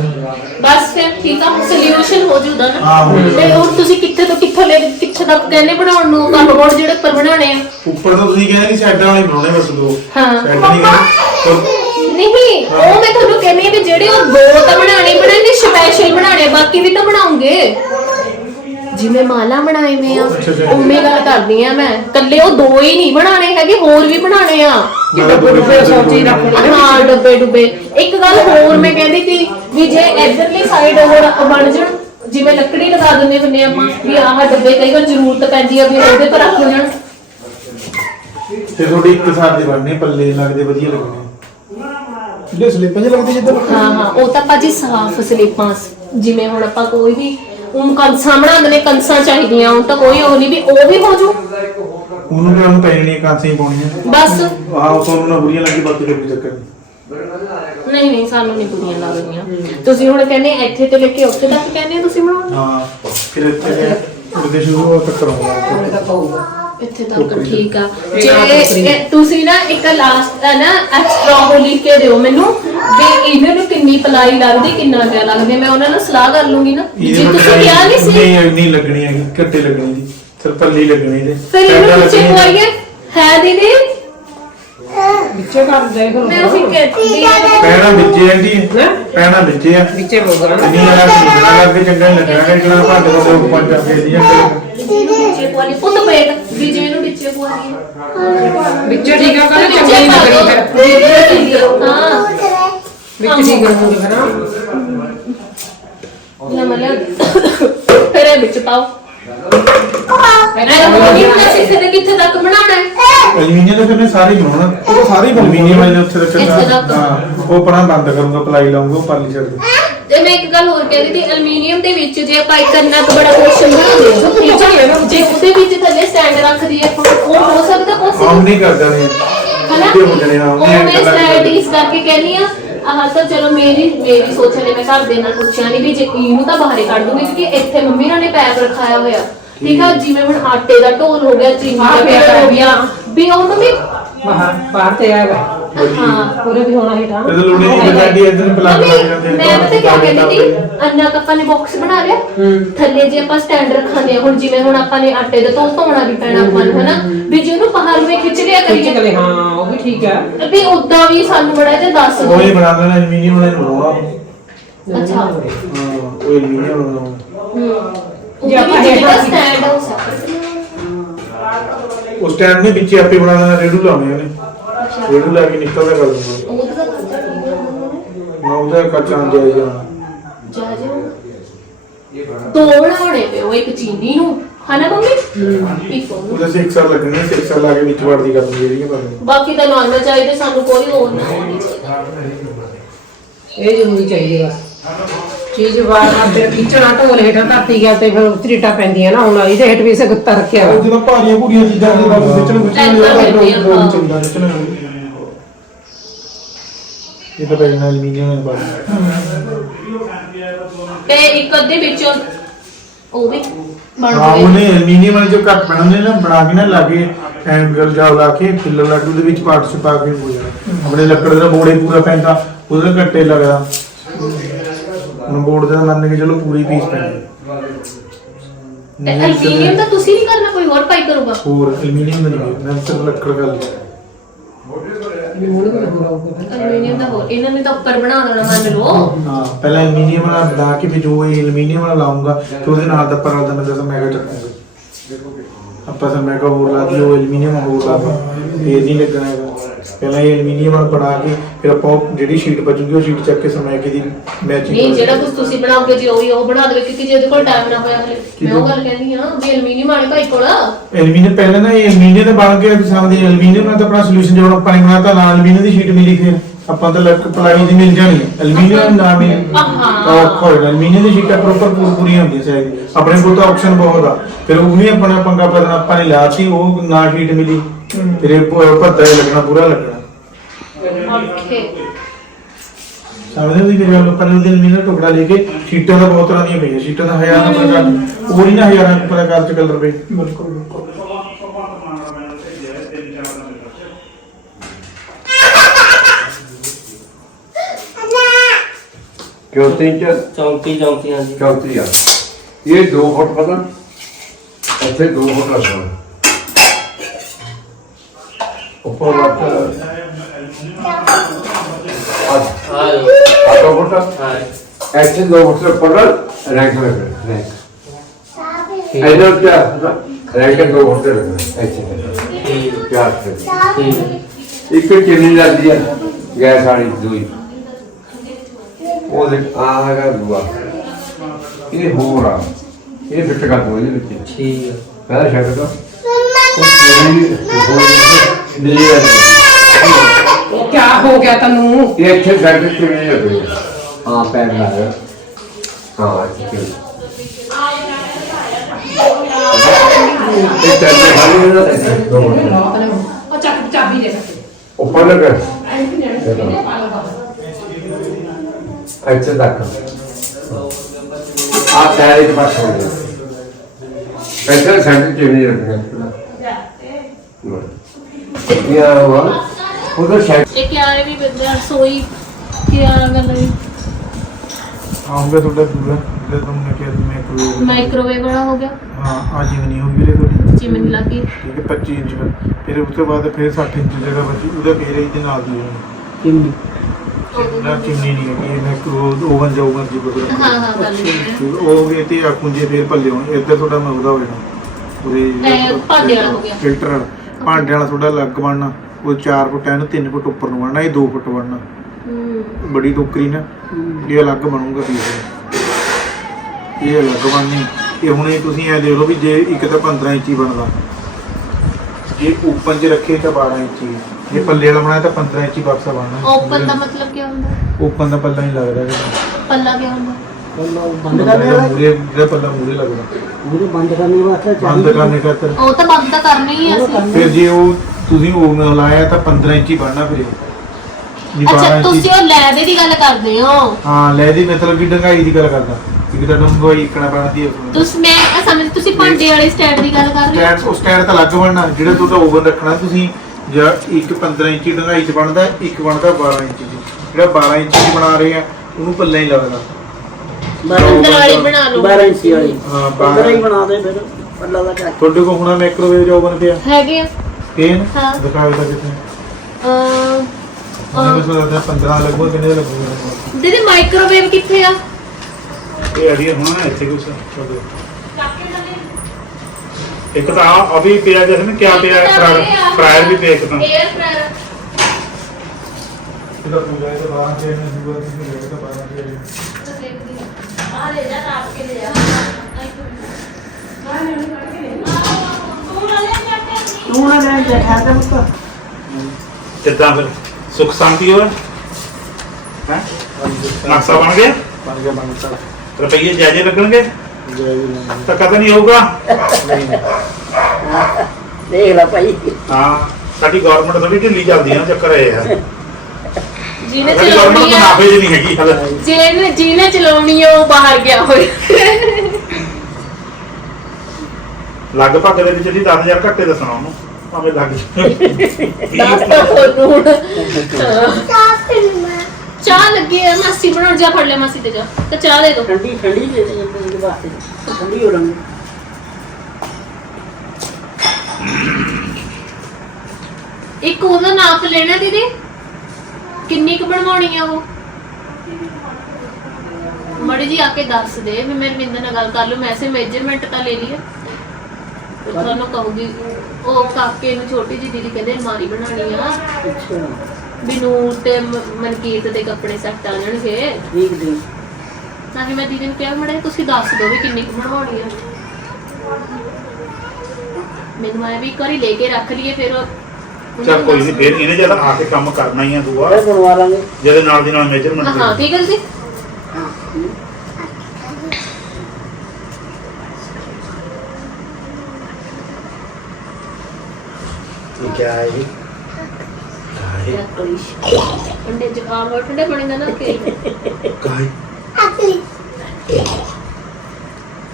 ਬਸ ਫਿਰ ਠੀਕ ਆ ਸੋਲੂਸ਼ਨ ਹੋ ਜੂਦਾ ਨਾ। ਤੇ ਹੁਣ ਤੁਸੀਂ ਕਿੱਥੇ ਤੋਂ ਕਿੱਥੋਂ ਲੈ ਕਿੱਥੇ ਤੱਕ ਕਹਿੰਦੇ ਬਣਾਉਣ ਨੂੰ? ਕਾਰਡਬੋਰਡ ਜਿਹੜੇ ਉੱਪਰ ਬਣਾਉਣੇ ਆ। ਉੱਪਰ ਤਾਂ ਤੁਸੀਂ ਕਹਿੰਦੇ ਨਹੀਂ ਸਾਈਡਾਂ ਵਾਲੇ ਬਣਾਉਣੇ ਬਸ ਦੋ। ਹਾਂ। ਸਾਈਡਾਂ ਨਹੀਂ ਕਹਿੰਦੇ ਨਹੀਂ ਉਹ ਮੈਂ ਤੁਹਾਨੂੰ ਕਹਿੰਦੀ ਆ ਵੀ ਜਿਹੜੇ ਉਹ ਦੋ ਤਾਂ ਬਣਾਣੇ ਬਣਾਣੇ ਸਪੈਸ਼ਲ ਬਣਾਣੇ ਬਾਕੀ ਵੀ ਤਾਂ ਬਣਾਉਂਗੇ। ਜਿਵੇਂ ਮਾਲਾ ਬਣਾਏ ਵੇ ਆ। ਉਵੇਂ ਗੱਲ ਕਰਦੀ ਆ ਮੈਂ। ਕੱਲੇ ਉਹ ਦੋ ਹੀ ਨਹੀਂ ਬਣਾਣੇ ਹੈਗੇ ਹੋਰ ਵੀ ਬਣਾਣੇ ਆ। ਸੋਚੀ ਰੱਖਣੀ ਹਾਂ ਡੱਬੇ ਡੁੱਬੇ ਇੱਕ ਗੱਲ ਹੋਰ ਮੈਂ ਕਹਿੰਦੀ ਸੀ ਵੀ ਜੇ ਇਧਰਲੀ ਸਾਈਡ ਹੋਰ ਬਣ ਜਾਣ ਜਿਵੇਂ ਲੱਕੜੀ ਲਗਾ ਦਿੰਦੇ ਹੁੰਦੇ ਆਪਾਂ ਵੀ ਆਹ ਡੱਬੇ ਕਈ ਵਾਰ ਜ਼ਰੂਰਤ ਪੈਂਦੀ ਆ ਵੀ ਉਹਦੇ ਪਰ ਰੱਖ ਜਾਣ ਤੇ ਤੁਹਾਡੀ ਇੱਕ ਸਾਥ ਦੇ ਬਣਨੇ ਪੱਲੇ ਲੱਗਦੇ ਵਧੀਆ ਲੱਗਣੇ ਜਿਹੜੇ ਸਲਿੱਪਾਂ ਜਿਹੇ ਲੱਗਦੀ ਜਿੱਦਾਂ ਹਾਂ ਹਾਂ ਉਹ ਤਾਂ ਭਾਜੀ ਸਾਫ਼ ਸਲੀਪਾਂ ਜਿਵੇਂ ਹੁਣ ਆਪਾਂ ਕੋਈ ਵੀ ਉਹ ਕੰਸਾਂ ਬਣਾਉਂਦੇ ਨੇ ਕੰਸਾਂ ਚਾਹੀਦੀਆਂ ਉਹ ਤਾਂ ਕੋਈ ਉਹ ਨਹੀਂ ਵੀ ਉਹ ਵੀ ਹੋ ਜੂ। ਉਹਨੂੰ ਵੀ ਉਹਨੂੰ ਪੈ ਜਾਣੀਆਂ ਕਾਂਸੀਆਂ ਹੀ ਪਾਉਣੀਆਂ। ਬਸ। ਆਹ ਉਹ ਤੁਹਾਨੂੰ ਨਾ ਬੁਰੀਆਂ ਲੱਗੀ ਬਾਕੀ ਦਾ ਕੋਈ ਚੱਕਰ ਨਹੀਂ ਨਹੀਂ ਨਹੀਂ ਸਾਨੂੰ ਨਹੀਂ ਬੁਰੀਆਂ ਲੱਗਦੀਆਂ। ਤੁਸੀਂ ਹੁਣ ਕਹਿੰਦੇ ਇੱਥੇ ਤੋਂ ਲੈ ਕੇ ਉੱਥੇ ਤੱਕ ਕਹਿੰਦੇ ਹੋ ਤੁਸੀਂ ਬਣਾਉਣਾ ਹਾਂ ਫਿਰ ਇੱਥੇ ਉਹਦੇ ਸ਼ੁਰੂ ਹੋ ਤੱਕ ਕਰਾਂਗਾ ਇੱਥੇ ਤੱਕ ਠੀਕ ਆ। ਜੇ ਤੁਸੀਂ ਨਾ ਇੱਕ ਲਾਸਟ ਨਾ ਐਕਸਟਰਾ ਉਹ ਲਿਖ ਕੇ ਦਿਓ ਮੈਨੂੰ ਵੀ ਇਹਨਾਂ ਨੂੰ ਕਿੰਨੀ ਪਲਾਈ ਲੱਗਦੀ ਕਿੰਨਾ ਪਿਆ ਲੱਗਦੀ। ਮੈਂ ਉਹਨਾਂ ਨਾਲ ਸਲਾਹ ਕਰ ਲੂੰਗੀ ਨਾ। ਜੇ ਤੁਸੀਂ ਕਿਹਾ ਨਹੀਂ ਸੀ। ਨਹੀਂ ਨਹੀਂ ਲੱਗਣੀ ਹੈਗੀ ਘੱਟੇ ਲੱਗਣੀ ਜੀ। ਸਿਰ ਪੱਲੀ ਲੱਗਣੀ ਇਹਦੇ ਫਿਰ ਇਹਨੂੰ ਲੱਗਣੀਆਂ। ਪਵਾਈਏ। ਹੈ ਦੀਦੀ। ਵਿੱਚੇ ਕਰ ਦੇਖ ਲਓ ਮੈਂ ਅਸੀਂ ਕਹਿੰਦੀ ਪੈਣਾ ਵਿੱਚੇ ਆਂਟੀ। ਹੈਂ? ਪੈਣਾ ਵਿੱਚੇ ਆ। ਵਿੱਚੇ ਨਾ ਨਹੀਂ ਆ ਨਹੀਂ ਲੱਗ ਕੇ ਚੰਗਾ ਨੀ ਲੱਗਣਾ ਕਿ ਭਾਂਡੇ ਦਾ ਦੋ ਪੰਜ ਆ ਕੇ ਦੀਆਂ ਵਿੱਚੇ ਪਵਾਲੀ ਪੁੱਤ ਬੈਠ। ਵੀ ਜੇ ਇਹਨੂੰ ਵਿੱਚੇ ਪਵਾਲੀ ਵਿੱਚੇ ਠੀਕ ਆ ਕਹਿੰਦੇ ਚੰਗੀ ਲੱਗਣੀ ਫਿਰ। ਹਾਂ। ਵਿੱਚ ਠੀਕ ਲੱਗੂਗੀ ਫਿਰ ਹਾਂ। ਲੈ ਮੈਂ ਲਿਆ ਫਿਰ ਇਹ ਵਿੱਚ ਪਾਓ। ਐਂ ਹੋਗੀ ਨਾ ਕਿੱਥੇ ਤੇ ਕਿੱਥੇ ਤੱਕ ਬਣਾਉਣਾ ਹੈ? ਐਲੂਮੀਨੀਅਮ ਦੇ ਫਿਰ ਮੈਂ ਸਾਰੇ ਹੀ ਬਣਾਉਣਾ। ਉਹ ਸਾਰੇ ਹੀ। ਐਲੂਮੀਨੀਅਮ ਵਾਲੇ ਉੱਥੇ ਤੱਕ। ਹਾਂ ਉਹ ਪਰਾਂ ਬੰਦ ਕਰੂੰਗਾ ਪਲਾਈ ਲਾਉਂਗਾ ਉਹ ਪਰਲੀ ਛੱਡ ਦੇ ਤੇ ਮੈਂ ਇੱਕ ਗੱਲ ਹੋਰ ਕਹਿੰਦੀ ਸੀ ਅਲਮੀਨੀਅਮ ਦੇ ਵਿੱਚ ਜੇ ਆਪਾਂ ਇੱਕ ਇੰਨਾ ਕੁ ਬੜਾ ਪੋਰਸ਼ਨ ਬਣਾਉਂਦੇ ਹਾਂ ਜੇ ਉਹਦੇ ਵਿੱਚ ਥੱਲੇ ਸਟੈਂਡ ਰੱਖ ਦਈਏ ਉਹ ਹੋ ਸਕਦਾ ਆਮ ਪੋਸੀਬਲ ਨਹੀਂ ਕਰਦਾ ਨੇ। ਹਨਾ? ਉਹ ਮੈਂ ਸਟੈਂਡ ਇਸ ਕਰਕੇ ਕਹਿੰਦੀ ਆ ਆਹ ਤਾਂ ਚਲੋ ਮੇਰੀ ਮੇਰੀ ਸੋਚ ਨੇ ਮੈਂ ਘਰ ਦੇ ਨਾਲ ਪੁੱਛਿਆ ਨਹੀਂ ਵੀ ਜੇ ਇਹਨੂੰ ਤਾਂ ਬਾਹਰੇ ਕੱਢ ਦੂੰਗੀ ਕਿਉਂਕਿ ਇੱਥੇ ਮੰਮੀ ਨਾਲ ਨੇ ਪੈਪ ਰਖਾਇਆ ਹੋਇਆ। ਠੀਕ ਆ ਜਿਵੇਂ ਹੁਣ ਆਟੇ ਦਾ ਢੋਲ ਹੋ ਗਿਆ ਚੀਨੀ ਦਾ ਪੈਪ ਹੋ ਗਿਆ। ਵੀ ਉਹ ਮੰਮੀ ਬਾਹਰ ਬਾਹਰ ਤੇ ਆਏਗਾ ਹਾਂ ਪੂਰੇ ਵੀ ਹੋਣਾ ਹੀਟਾ ਤੇ। ਲੋੜੀ ਨਹੀਂ ਬੈਠੀ ਇੱਧਰ ਨੂੰ ਪਲਾਗ ਲੱਗ ਜਾਂਦੇ ਮੰਮੀ, ਮੈਂ ਪਤਾ ਕਿਆ ਕਹਿੰਦੀ ਸੀ? ਅੰਨਾ ਕੱਪਾਂ ਨੇ ਬਾਕਸ ਬਣਾ ਲਿਆ। ਥੱਲੇ ਜੇ ਆਪਾਂ ਸਟੈਂਡ ਰੱਖਾਂਗੇ ਹੁਣ ਜਿਵੇਂ ਹੁਣ ਆਪਾਂ ਨੇ ਆਟੇ ਦਾ ਧੋ ਧੋਣਾ ਵੀ ਪੈਣਾ ਆਪਾਂ ਨੂੰ ਹਨਾ? ਵੀ ਜੇ ਉਹਨੂੰ ਬਾਹਰ ਨੂੰ ਖਿੱਚ ਲਿਆ ਖਿੱਚ ਕਰੀਏ। ਕੇ ਹਾਂ ਉਹ ਵੀ ਠੀਕ ਹੈ ਵੀ ਉਦਾਂ ਵੀ ਸਾਨੂੰ ਬੜਾ ਜਿਹਾ ਦੱਸ ਉਹ ਹੀ ਦਿਓ ਬਣਾ ਲੈਣਾ ਐਲੂਮੀਨੀਅਮ ਵਾਲੇ ਨੂੰ ਬਣਾਉਣਾ ਅੱਛਾ। ਹਾਂ ਉਹ ਐਲੂਮੀਨੀਅਮ ਬਣਾਉਣਾ ਹੂੰ। ਜੇ ਆਪਾਂ ਜਿਹੜਾ ਹੇਠਾਂ ਸਟੈਂਡ ਆ ਉਹ ਸਟੈਂਡ ਨੇ ਵਿੱਚ ਆਪੇ ਬਣਾ ਲੈਣਾ ਰੇਡੂ ਲਾਉਣੇ ਉਹਨੇ। ਰੇਡੂ ਲਾ ਕੇ ਨਿਕਲਦਾ ਕਰ ਦੂੰਗਾ ਉਹਦਾ ਤਾਂ ਹੈ ਮੈਂ ਉਹਦਾ ਕੱਚਾ ਜਾਈ ਜਾਣਾ। ਜਾ ਜਾ ਦੋ ਬਣਾਉਣੇ ਪਏ ਉਹ ਇੱਕ ਚੀਨੀ ਨੂੰ। ਹਨਾ ਮੰਮੀ? ਇੱਕ ਉਹਨੂੰ। ਉਹਦੇ ਸੇ ਇੱਕ ਸਾਲ ਲੱਗਣੇ ਸੇ ਇੱਕ ਸਾਲ ਲਾ ਕੇ ਵਿੱਚ ਵੜਦੀ ਕਰ ਦੂੰਗੀ ਜਿਹੜੀਆਂ ਪਰ ਬਾਕੀ ਤਾਂ ਨਾਰਮਲ ਚਾਹੀਦੇ ਸਾਨੂੰ ਕੋਈ ਹੋਰ ਨਾ ਹੋਣੀ ਚਾਹੀਦਾ। ਇਹ ਜ਼ਰੂਰੀ ਚਾਹੀਦੀ ਬਸ। ਚੀਜ਼ ਵਾਰ ਵਾਰ ਤੇ ਖਿੱਚਣਾ ਢੋਲ ਹੇਠਾਂ ਧਰਤੀ ਗਿਆ ਤੇ ਫਿਰ ਝਰੀਟਾਂ ਪੈਂਦੀਆਂ ਨਾ ਹੁਣ ਇਹਦੇ ਹੇਠ ਵੀ ਇਸੇ ਗੁੱਤਾ ਰੱਖਿਆ। ਉਹ ਜਦੋਂ ਭਾਰੀਆਂ ਭੂਰੀਆਂ ਚੀਜ਼ਾਂ ਦੇ ਨਾਲ ਖਿੱਚਣ ਖਿੱਚਣ। ਚੱਲਦਾ ਖਿੱਚਣ ਇਹ ਤਾਂ ਪਹਿਲਾਂ ਐਲੂਮੀਨੀਅਮ ਨਾਲ ਬਣਦਾ ਤੇ ਇੱਕ ਅੱਧੇ ਵਿੱਚੋਂ ਉਹ ਵੀ ਬਣ ਹਾਂ ਗਏ। ਉਹਨੇ ਐਲੂਮੀਨੀਅਮ ਵਾਲੇ ਜੋ ਘੱਟ ਬਣਾਉਂਦੇ ਨੇ ਨਾ ਬਣਾ ਕੇ ਨਾ ਲਾਗੇ ਐਂਗਲ ਜਾ ਲਾ ਕੇ ਫਿੱਲਰ ਲੱਡੂ ਦੇ ਵਿੱਚ ਪਾਰਟਸ ਪਾ ਕੇ ਹੋ ਜਾਣਾ। ਆਪਣੇ ਲੱਕੜ ਦਾ ਬੋੜੇ ਪੂਰਾ ਪੈਂਦਾ ਉਹਦੇ ਘੱਟੇ ਲੱਗਦਾ। ਹੁਣ ਬੋਰਡ ਦਾ ਮੰਨ ਕੇ ਚਲੋ ਪੂਰੀ ਪੀਸ ਪੈਂਦੀ ਤੇ ਐਲੂਮੀਨੀਅਮ ਤਾਂ ਤੁਸੀਂ ਨਹੀਂ ਕਰਨਾ ਕੋਈ ਹੋਰ ਪਾਈ ਕਰੂਗਾ? ਹੋਰ ਐਲੂਮੀਨੀਅਮ ਦਾ ਨਹੀਂ ਮੈਂ ਸਿਰਫ ਲੱਕੜ ਕਰ ਲਿਆ ਐਲੂਮੀਨੀਅਮ ਦਾ ਹੋਰ ਇਹਨਾਂ ਨੇ ਤਾਂ ਉੱਪਰ ਬਣਾ ਦੇਣਾ ਮੰਨ ਲਓ। ਹਾਂ ਪਹਿਲਾਂ ਐਲੂਮੀਨੀਅਮ ਵਾਲਾ ਬਣਾ ਕੇ ਫਿਰ ਜੋ ਇਹ ਐਲੂਮੀਨੀਅਮ ਵਾਲਾ ਲਾਉਂਗਾ ਤੇ ਉਹਦੇ ਨਾਲ ਦਾ ਪਰ ਵਾਲਾ ਮੈਂ ਦਸ ਮੈਗਾ ਚੱਕੂਗਾ। ਆਪਾਂ ਸਰ ਮੈਗਾ ਹੋਰ ਲਾ ਦਿਓ ਐਲੂਮੀਨੀਅਮ ਹੋਰ ਲਾ ਦੋ ਫੇਰ ਨਹੀਂ ਲੱਗਣਾ ਹੈਗਾ ਪਹਿਲਾਂ ਇਹ ਐਲੂਮੀਨੀਅਮ ਵਾਲਾ ਬਣਾ ਕੇ ਫਿਰ ਆਪਾਂ ਉਹ ਜਿਹੜੀ ਸ਼ੀਟ ਬਚੂਗੀ ਉਹ ਸ਼ੀਟ ਚੱਕ ਕੇ ਸਮੈਕੇ ਦੀ ਮੈਚਿੰਗ ਨਹੀਂ ਜਿਹੜਾ ਕੁਝ ਤੁਸੀਂ ਬਣਾਓਗੇ ਜੀ ਉਹੀ ਉਹ ਬਣਾ ਦੇਵੇ ਕਿਉਂਕਿ ਜੇ ਉਹਦੇ ਕੋਲ ਟਾਈਮ ਨਾ ਹੋਇਆ ਹਲੇ ਮੈਂ ਉਹ ਗੱਲ ਕਹਿੰਦੀ ਹਾਂ ਵੀ ਐਲੂਮੀਨੀਅਮ ਵਾਲੇ ਭਾਈ ਕੋਲ। ਐਲੂਮੀਨੀਅਮ ਪਹਿਲਾਂ ਨਾ ਇਹ ਐਲੂਮੀਨੀਅਮ ਦਾ ਬਣ ਕੇ ਸਮਝਦੇ ਐਲੂਮੀਨੀਅਮ ਨਾਲ ਤਾਂ ਆਪਣਾ ਸੋਲੂਸ਼ਨ ਜਿਹੜਾ ਆਪਾਂ ਨੇ ਬਣਾਤਾ ਨਾਲ ਐਲੂਮੀਨੀਅਮ ਦੀ ਸ਼ੀਟ ਮਿਲੀ ਫਿਰ ਆਪਾਂ ਤਾਂ ਲੱਕ ਪਲਾਈ ਦੀ ਮਿਲ ਜਾਣੀ ਹੈ ਐਲੂਮੀਨੀਅਮ ਨਾ ਮਿਲ ਹੋ। ਜਾਣਾ ਐਲੂਮੀਨੀਅਮ ਦੀ ਸ਼ੀਟਾਂ ਪ੍ਰੋਪਰ ਪੂਰ ਹੁੰਦੀਆਂ ਸਾਈਜ਼ ਆਪਣੇ ਕੋਲ ਤਾਂ ਆਪਸ਼ਨ ਬਹੁਤ ਆ। ਫਿਰ ਉਹ ਵੀ ਆਪਣਾ ਪੰਗਾ ਪੈਣਾ ਆਪਾਂ ਨੇ ਲਾਤੀ ਉਹ ਨਾ ਸ਼ੀਟ ਮਿਲੀ। ਫਿਰ ਭੱਤਾ ਹੀ ਲੱਗਣਾ ਪੂਰਾ ਲੱਗਣਾ। ਓਕੇ। ਸਮਝਦੇ ਹੋ ਮੇਰੇ ਆਪਾਂ ਨੇ ਉਹਦੇ ਐਲੂਮੀਨੀਅਮ ਦਾ ਟੁਕੜਾ ਲੈ ਕੇ ਸ਼ੀਟਾਂ ਦਾ ਬਹੁਤ ਤਰ੍ਹਾਂ ਦੀਆਂ ਪਈਆਂ। ਸ਼ੀਟਾਂ ਦਾ ਹਜ਼ਾਰਾਂ ਪ੍ਰਕਾਰ ਉਹ ਨਹੀਂ ਨਾ ਹਜ਼ਾਰਾਂ ਪ੍ਰਕਾਰ ਚ ਕਲਰ ਪਏ। ਬਿਲਕੁਲ ਬਿਲਕੁਲ। ਚੌਥੀ ਚ? ਚੌਂਤੀ ਚੌਂਤੀ ਹਾਂਜੀ। ਚੌਥੀ ਆ। ਇਹ 2 ਫੁੱਟ ਪਤਾ? ਇੱਥੇ 2 ਫੁੱਟ ਰੱਖਣਾ ਉੱਪਰ ਵੱਟ। ਹਾਂ ਆ 2 ਫੁੱਟ ਹਾਂ ਇੱਥੇ 2 ਫੁੱਟ ਦੇ ਉੱਪਰ ਰੈਂਕ ਲੱਗਣਾ ਰੈਂਕ। ਇਹਦੇ ਉੱਤੇ ਰੈਂਕ 2 ਫੁੱਟ ਲੱਗਣਾ ਇੱਥੇ। ਤੇ ਠੀਕ। ਇੱਕ ਚਿੰਨੀ ਲੱਗਦੀ ਆ? ਗੈਸ ਵਾਲੀ ਦੂਈ। ਉਹ ਦੇ ਆ ਹੈਗਾ ਦੂਆ। ਇਹ ਹੋਰ ਆ। ਇਹ ਫਿੱਟ ਕਰ ਦੋ ਇਹਦੇ ਵਿੱਚ। ਠੀਕ ਪਹਿਲਾਂ ਛੱਡ ਦੋ। ਉਹ ਹੋਰ ਕਿਆ ਹੋ ਗਿਆ ਤੈਨੂੰ? ਇਹ ਇੱਥੇ ਛੱਡ ਕੇ ਚਿੰਨੀ ਲੱਗੇ ਹਾਂ ਪੈਰ ਲਾ ਦੇ ਹਾਂ ਇੱਥੇ ਇਹ ਚੱਲੇ ਖਾਲੀ ਨਾ ਦੋ ਮਿੰਟ। ਉਹ ਚੱਕ ਚਾਬੀ ਦੇ। ਸਕਦੇ ਉੱਪਰ ਲੱਗ। ਇੱਥੇ ਤੱਕ ਆ ਪੈਰ ਇੱਕ ਪਾਸ ਹੋ ਗਿਆ ਪੈਸੇ ਸੈਂਟਰ ਚ ਨਹੀਂ ਰੱਖਣਾ ਇਹ ਆ ਵਾ ਉਹਦਾ ਸ਼ੈਡ ਇਹ ਕਿਆਰੇ ਵੀ ਬੰਦੇ ਰਸੋਈ ਕਿਆਰਾ ਗੱਲ ਵੀ ਆਉਂਗਾ ਤੁਹਾਡਾ ਪੂਰਾ ਜਿਹੜਾ ਤੁਮਨੇ ਕਿਹਾ ਸੀ ਮੈਂ ਕੋਈ ਮਾਈਕ੍ਰੋਵੇਵ ਵਾਲਾ ਹੋ ਗਿਆ ਹਾਂ ਅੱਜ ਨਹੀਂ ਹੋਈ ਵੀਰੇ ਤੁਹਾਡੀ ਚਿਮਨੀ ਲੱਗੀ ਠੀਕ ਹੈ 25 ਇੰਚ ਦਾ ਫਿਰ ਉਸ ਤੋਂ ਬਾਅਦ ਫਿਰ 60 ਇੰਚ ਜਗ੍ਹਾ ਬਚੀ ਉਹਦਾ ਫਿਰ ਇਹਦੇ ਨਾਲ ਦੀ ਹੋਣੀ ਕਿੰਨੀ ਨਾ ਚਿਮਨੀ ਨਹੀਂ ਹੈਗੀ ਇਹ ਮੈਂ ਓਵਨ ਜਾਊਗਾ ਜੀ ਬਦਲ ਹਾਂ ਹਾਂ ਉਹ ਵੀ ਤੇ ਆਖੂੰਜੇ ਫਿਰ ਭੱਲੇ ਹੋਣ। ਇੱਧਰ ਤੁਹਾਡਾ ਮਗਦਾ ਹੋ ਜਾਣਾ ਪੂਰੇ ਇਹ ਭਾਂਡੇ ਵਾਲਾ ਹੋ ਗਿਆ। ਫਿਲਟਰ ਵਾਲਾ ਭਾਂਡੇ ਵਾਲਾ ਤੁਹਾਡਾ ਅਲੱਗ ਬਣਨਾ। ਉਹ 4 ਫੁੱਟ ਐਨ 3 ਫੁੱਟ ਉੱਪਰ ਨੂੰ ਬਣਨਾ ਇਹ 2 ਫੁੱਟ ਬਣਨਾ। ਹੂੰ। ਬੜੀ ਟੋਕਰੀ ਨਾ। ਇਹ ਅਲੱਗ ਬਣੂਗਾ ਪੀਸ ਇਹ। ਅਲੱਗ ਬਣਨੀ। ਇਹ ਹੁਣ ਇਹ ਤੁਸੀਂ ਇਹ ਦੇਖ ਲਓ ਵੀ ਜੇ ਇੱਕ ਤਾਂ 15 ਇੰਚੀ ਬਣਦਾ। ਜੇ ਓਪਨ 'ਚ ਰੱਖੇ ਤਾਂ 12 ਇੰਚੀ। ਜੇ ਪੱਲੇ ਵਾਲਾ ਬਣਾਇਆ ਤਾਂ 15 ਇੰਚੀ ਬਕਸਾ ਬਣਨਾ। ਓਪਨ ਦਾ ਮਤਲਬ ਕੀ ਹੁੰਦਾ? ਓਪਨ ਦਾ ਪੱਲਾ ਨਹੀਂ ਲੱਗਦਾ ਇਹਦਾ ਪੱਲਾ ਕੀ ਹੁੰਦਾ? ਬੰਦ ਕਰਨੇ। ਵਾਲਾ ਮੂਰੇ ਜਿਹੜਾ ਪੱਲਾ ਮੂਰੇ ਲੱਗਦਾ। ਉਹਨੂੰ ਬੰਦ ਕਰਨੇ ਵਾਸਤੇ ਬੰਦ ਕਰਨੇ ਖਾਤਰ। ਉਹ ਤਾਂ ਬੰਦ ਤਾਂ ਕਰਨਾ ਹੀ ਹੈ ਅਸੀਂ ਫਿਰ ਜੇ ਉਹ ਤੁਸੀਂ ਓਵਨ ਲਾਇਆ ਤਾਂ 15 ਇੰਚੀ ਬਣਨਾ ਫਿਰ ਇਹ। ਵੀ 12 ਅੱਛਾ ਇੰਚੀ ਤੁਸੀਂ ਉਹ ਲੈਦੇ ਦੀ ਗੱਲ ਕਰਦੇ ਹੋ? ਹਾਂ ਲੈ ਦੀ ਮਤਲਬ ਕਿ ਡੰਗਾਈ ਦੀ ਗੱਲ ਕਰਦਾ। ਕਿ ਤੁਹਾਨੂੰ ਮਗਵਾਈ ਇਕਣਾ ਬਣਦੀ ਹੈ ਤੁਸੀਂ ਮੈਂ ਇਹ ਸਮਝ ਤੁਸੀਂ ਭਾਂਡੇ ਵਾਲੇ ਸਟੈਂਡ ਦੀ ਗੱਲ ਕਰ ਰਹੇ ਸਟੈਂਡ ਉਸ ਸਟੈਂਡ ਤਾਂ ਲੱਗ ਬਣਨਾ। ਜਿਹੜਾ ਤੁਹਾਡਾ ਓਵਨ ਰੱਖਣਾ ਤੁਸੀਂ ਜਾਂ ਇੱਕ 15 ਇੰਚੀ ਡੰਗਾਈ ਚ ਬਣਦਾ ਇੱਕ ਬਣਦਾ 12 ਇੰਚੀ ਚ। ਜਿਹੜਾ 12 ਇੰਚੀ ਚ ਬਣਾ ਰਹੇ ਆ ਉਹਨੂੰ ਪੱਲਾ ਹੀ ਲੱਗਦਾ। ਹੋ ਅੰਦਰ ਵਾਲੀ ਬਣਾ ਲਓ। 12 ਇੰਚੀ ਵਾਲੀ। ਹਾਂ ਅੰਦਰ ਹੀ 12 ਬਣਾ ਦੇ ਫਿਰ ਪੱਲਾ ਦਾ ਚੱਕ ਤੁਹਾਡੇ ਕੋਲ ਹੁਣਾ ਮਾਈਕ੍ਰੋਵੇਵ ਓਵਨ ਪਿਆ? ਹੈਗੇ ਆ। ਹਾਂ। ਦਿਖਾਓ ਤਾਂ ਕਿਤੇ ਉਹਨੇ ਦੱਸਿਆ ਤਾਂ 15 ਲੱਗੂਗਾ ਕਿੰਨੇ ਲੱਗੂਗਾ? ਦੀਦੀ ਮਾਈਕ੍ਰੋਵੇਵ ਕਿੱਥੇ ਆ? ਇਹ ਅੜੀ ਹੁਣ ਇੱਥੇ ਕੁਛ। ਇੱਕ ਤਾਂ ਆ ਅਭੀ ਪਿਆ ਜਿਸ ਨੇ ਕਿਆ ਪਿਆ ਫਰਾਇਰ ਫਰਾਇਰ ਵੀ ਪਿਆ ਇੱਕ ਤਾਂ। 에ਅਰ ਫਰਾਇਰ ਇਹਦਾ ਪੂਰਾ ਇਹ ਤਾਂ 12 ਚੇਨ ਨੂੰ ਦੂਆ ਤੁਸੀਂ ਲੈ ਕੇ ਤਾਂ 12 ਚੇਨ ਆ ਲੈ ਜਾ ਆਪ ਕੇ ਲੈ ਜਾ ਤੂੰ ਨਾ ਲੈ ਦੇਖਾ ਤਾਂ ਪੁੱਤ ਕਿੱਦਾਂ ਫਿਰ? ਸੁਖ ਸ਼ਾਂਤੀ ਹੋਵੇ ਹੈ? ਨਕਸ਼ਾ ਬਣ ਗਿਆ? ਬਣ ਗਿਆ ਬਣ ਗਿਆ। ਰੁਪਈਏ ਜਾਜੇ ਲੱਗਣਗੇ? ਨੇ ਤਾਂ ਕਦੇ ਨਹੀਂ ਹੋਊਗਾ? ਦੇਖ ਲੈ ਭਾਈ। ਹਾਂ ਸਾਡੀ ਗਵਰਨਮੈਂਟ ਥੋੜੀ ਢਿੱਲੀ ਚੱਲਦੀ ਆ ਚੱਕਰ ਇਹ ਆ। ਜਿਹਨੇ ਗਵਰਨਮੈਂਟ ਚਲਾਉਣੀ ਆ ਮੁਨਾਫੇ 'ਚ ਨਹੀਂ ਹੈਗੀ ਹਲੇ। ਜਿਹਨੇ ਜਿਹਨੇ ਚਲਾਉਣੀ ਆ ਉਹ ਬਾਹਰ ਗਿਆ ਹੋਇਆ ਲਗਭਗ ਦੇ ਵਿੱਚ ਜੀ 10000 ਘੱਟੇ ਦੱਸਣਾ ਉਹਨੂੰ ਭਾਵੇਂ ਲੱਗ ਦੱਸ ਤਾਂ ਤੁਹਾਨੂੰ ਹੁਣ। ਚਾਹ ਲੱਗੀ ਆ ਮਾਸੀ ਬਣਾਉਣ ਜਾ ਫੜ ਲੈ ਮਾਸੀ ਤੇ ਜਾ। ਤੇ ਚਾਹ ਦੇ ਦੋ। ਠੰਡੀ ਠੰਡੀ ਦੇ ਦੇ ਇਹਦੇ ਵਾਸਤੇ। ਠੰਡੀ ਹੋ ਰੰਗ। ਇੱਕ ਉਹਦਾ ਨਾਪ ਲੈਣਾ ਦੀਦੀ। ਕਿੰਨੀ ਕੁ ਬਣਵਾਉਣੀ ਆ ਉਹ? ਮੜੀ ਜੀ ਆ ਕੇ ਦੱਸ ਦੇ ਵੀ ਮੈਂ ਮਿੰਦਰ ਨਾਲ ਗੱਲ ਕਰ ਲੂ ਮੈਂ ਸੇ ਮੇਜਰਮੈਂਟ ਤਾਂ ਲੈ ਲਈ ਹੈ ਤੇ ਤੁਹਾਨੂੰ ਕਹੂਗੀ ਉਹ ਕਾਕੇ ਨੂੰ ਛੋਟੀ ਜੀ ਦੀਦੀ ਕਹਿੰਦੇ ਅਲਮਾਰੀ ਬਣਾਉਣੀ ਆ। ਅੱਛਾ। ਨੂਰ ਤੇ ਮ- ਮਨਕੀਰਤ ਦੇ ਕੱਪੜੇ ਸੈੱਟ ਆ ਜਾਣਗੇ ਠੀਕ ਦੇ ਤਾਂ ਹੀ ਮੈਂ ਦੀਦੀ ਨੂੰ ਕਿਹਾ ਮੜਾ ਤੁਸੀਂ ਦੱਸ ਦਿਓ ਵੀ ਕਿੰਨੀ ਕੁ ਬਣਵਾਉਣੀ ਆ। ਮੈਨੂੰ ਆਇਆ ਵੀ ਇੱਕ ਵਾਰੀ ਲੈ ਕੇ ਰੱਖ ਲਈਏ ਫਿਰ ਉਹਨਾਂ ਚੱਲ ਨੂੰ ਕੋਈ ਨਹੀਂ ਦੱਸ ਫੇਰ ਇਹਨੇ ਜਦ ਆ ਕੇ ਕੰਮ ਕਰਨਾ ਹੀ ਆ ਦੂਆ। ਇਹ ਬਣਵਾ ਲਾਂਗੇ। ਜਿਹਦੇ ਨਾਲ ਦੀ ਨਾਲ ਮੇਜਰਮੈਂਟ ਹਾਂ ਹਾਂ ਠੀਕ ਹੈ ਜੀ। ਠੀਕ ਹੈ ਜੀ। ਜ਼ੁਕਾਮ ਠੰਡੇ ਪਾਣੀ ਦਾ ਨਾ ਕੇ? ਕਾਈ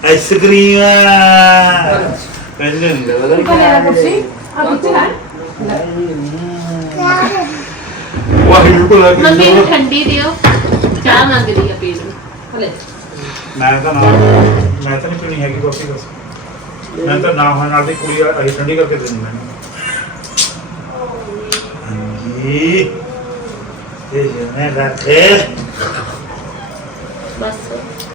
ਆਈਸਕ੍ਰੀਮ। ਕਹਿੰਦੇ ਨਹੀਂ ਲੱਗਦਾ। ਮੇਰਾ ਕੁਰਸੀ? ਆ ਕਿੱਥੇ ਹੈ? ਵਾਹਿਗੁਰੂ ਕੋਲ ਮੰਮੀ ਨੂੰ ਠੰਡੀ ਦਿਓ। ਚਾਹ ਮੰਗਦੀ ਆ ਪੀਣ ਨੂੰ। ਹਲੇ। ਮੈਂ ਤਾਂ ਨਾ ਮੈਂ ਤਾਂ ਨਹੀਂ ਪੀਣੀ ਹੈਗੀ ਕਾਫੀ ਬਸ। ਮੈਂ ਤਾਂ ਨਾ ਹੋਣ ਨਾਲ ਦੀ ਕੁੜੀ ਆ ਅਸੀਂ ਠੰਡੀ ਕਰਕੇ ਦੇਣੀ ਮੈਨੂੰ ਹਾਂਜੀ ਇਹ ਜਨੇ ਰੱਖੇ ਬਸ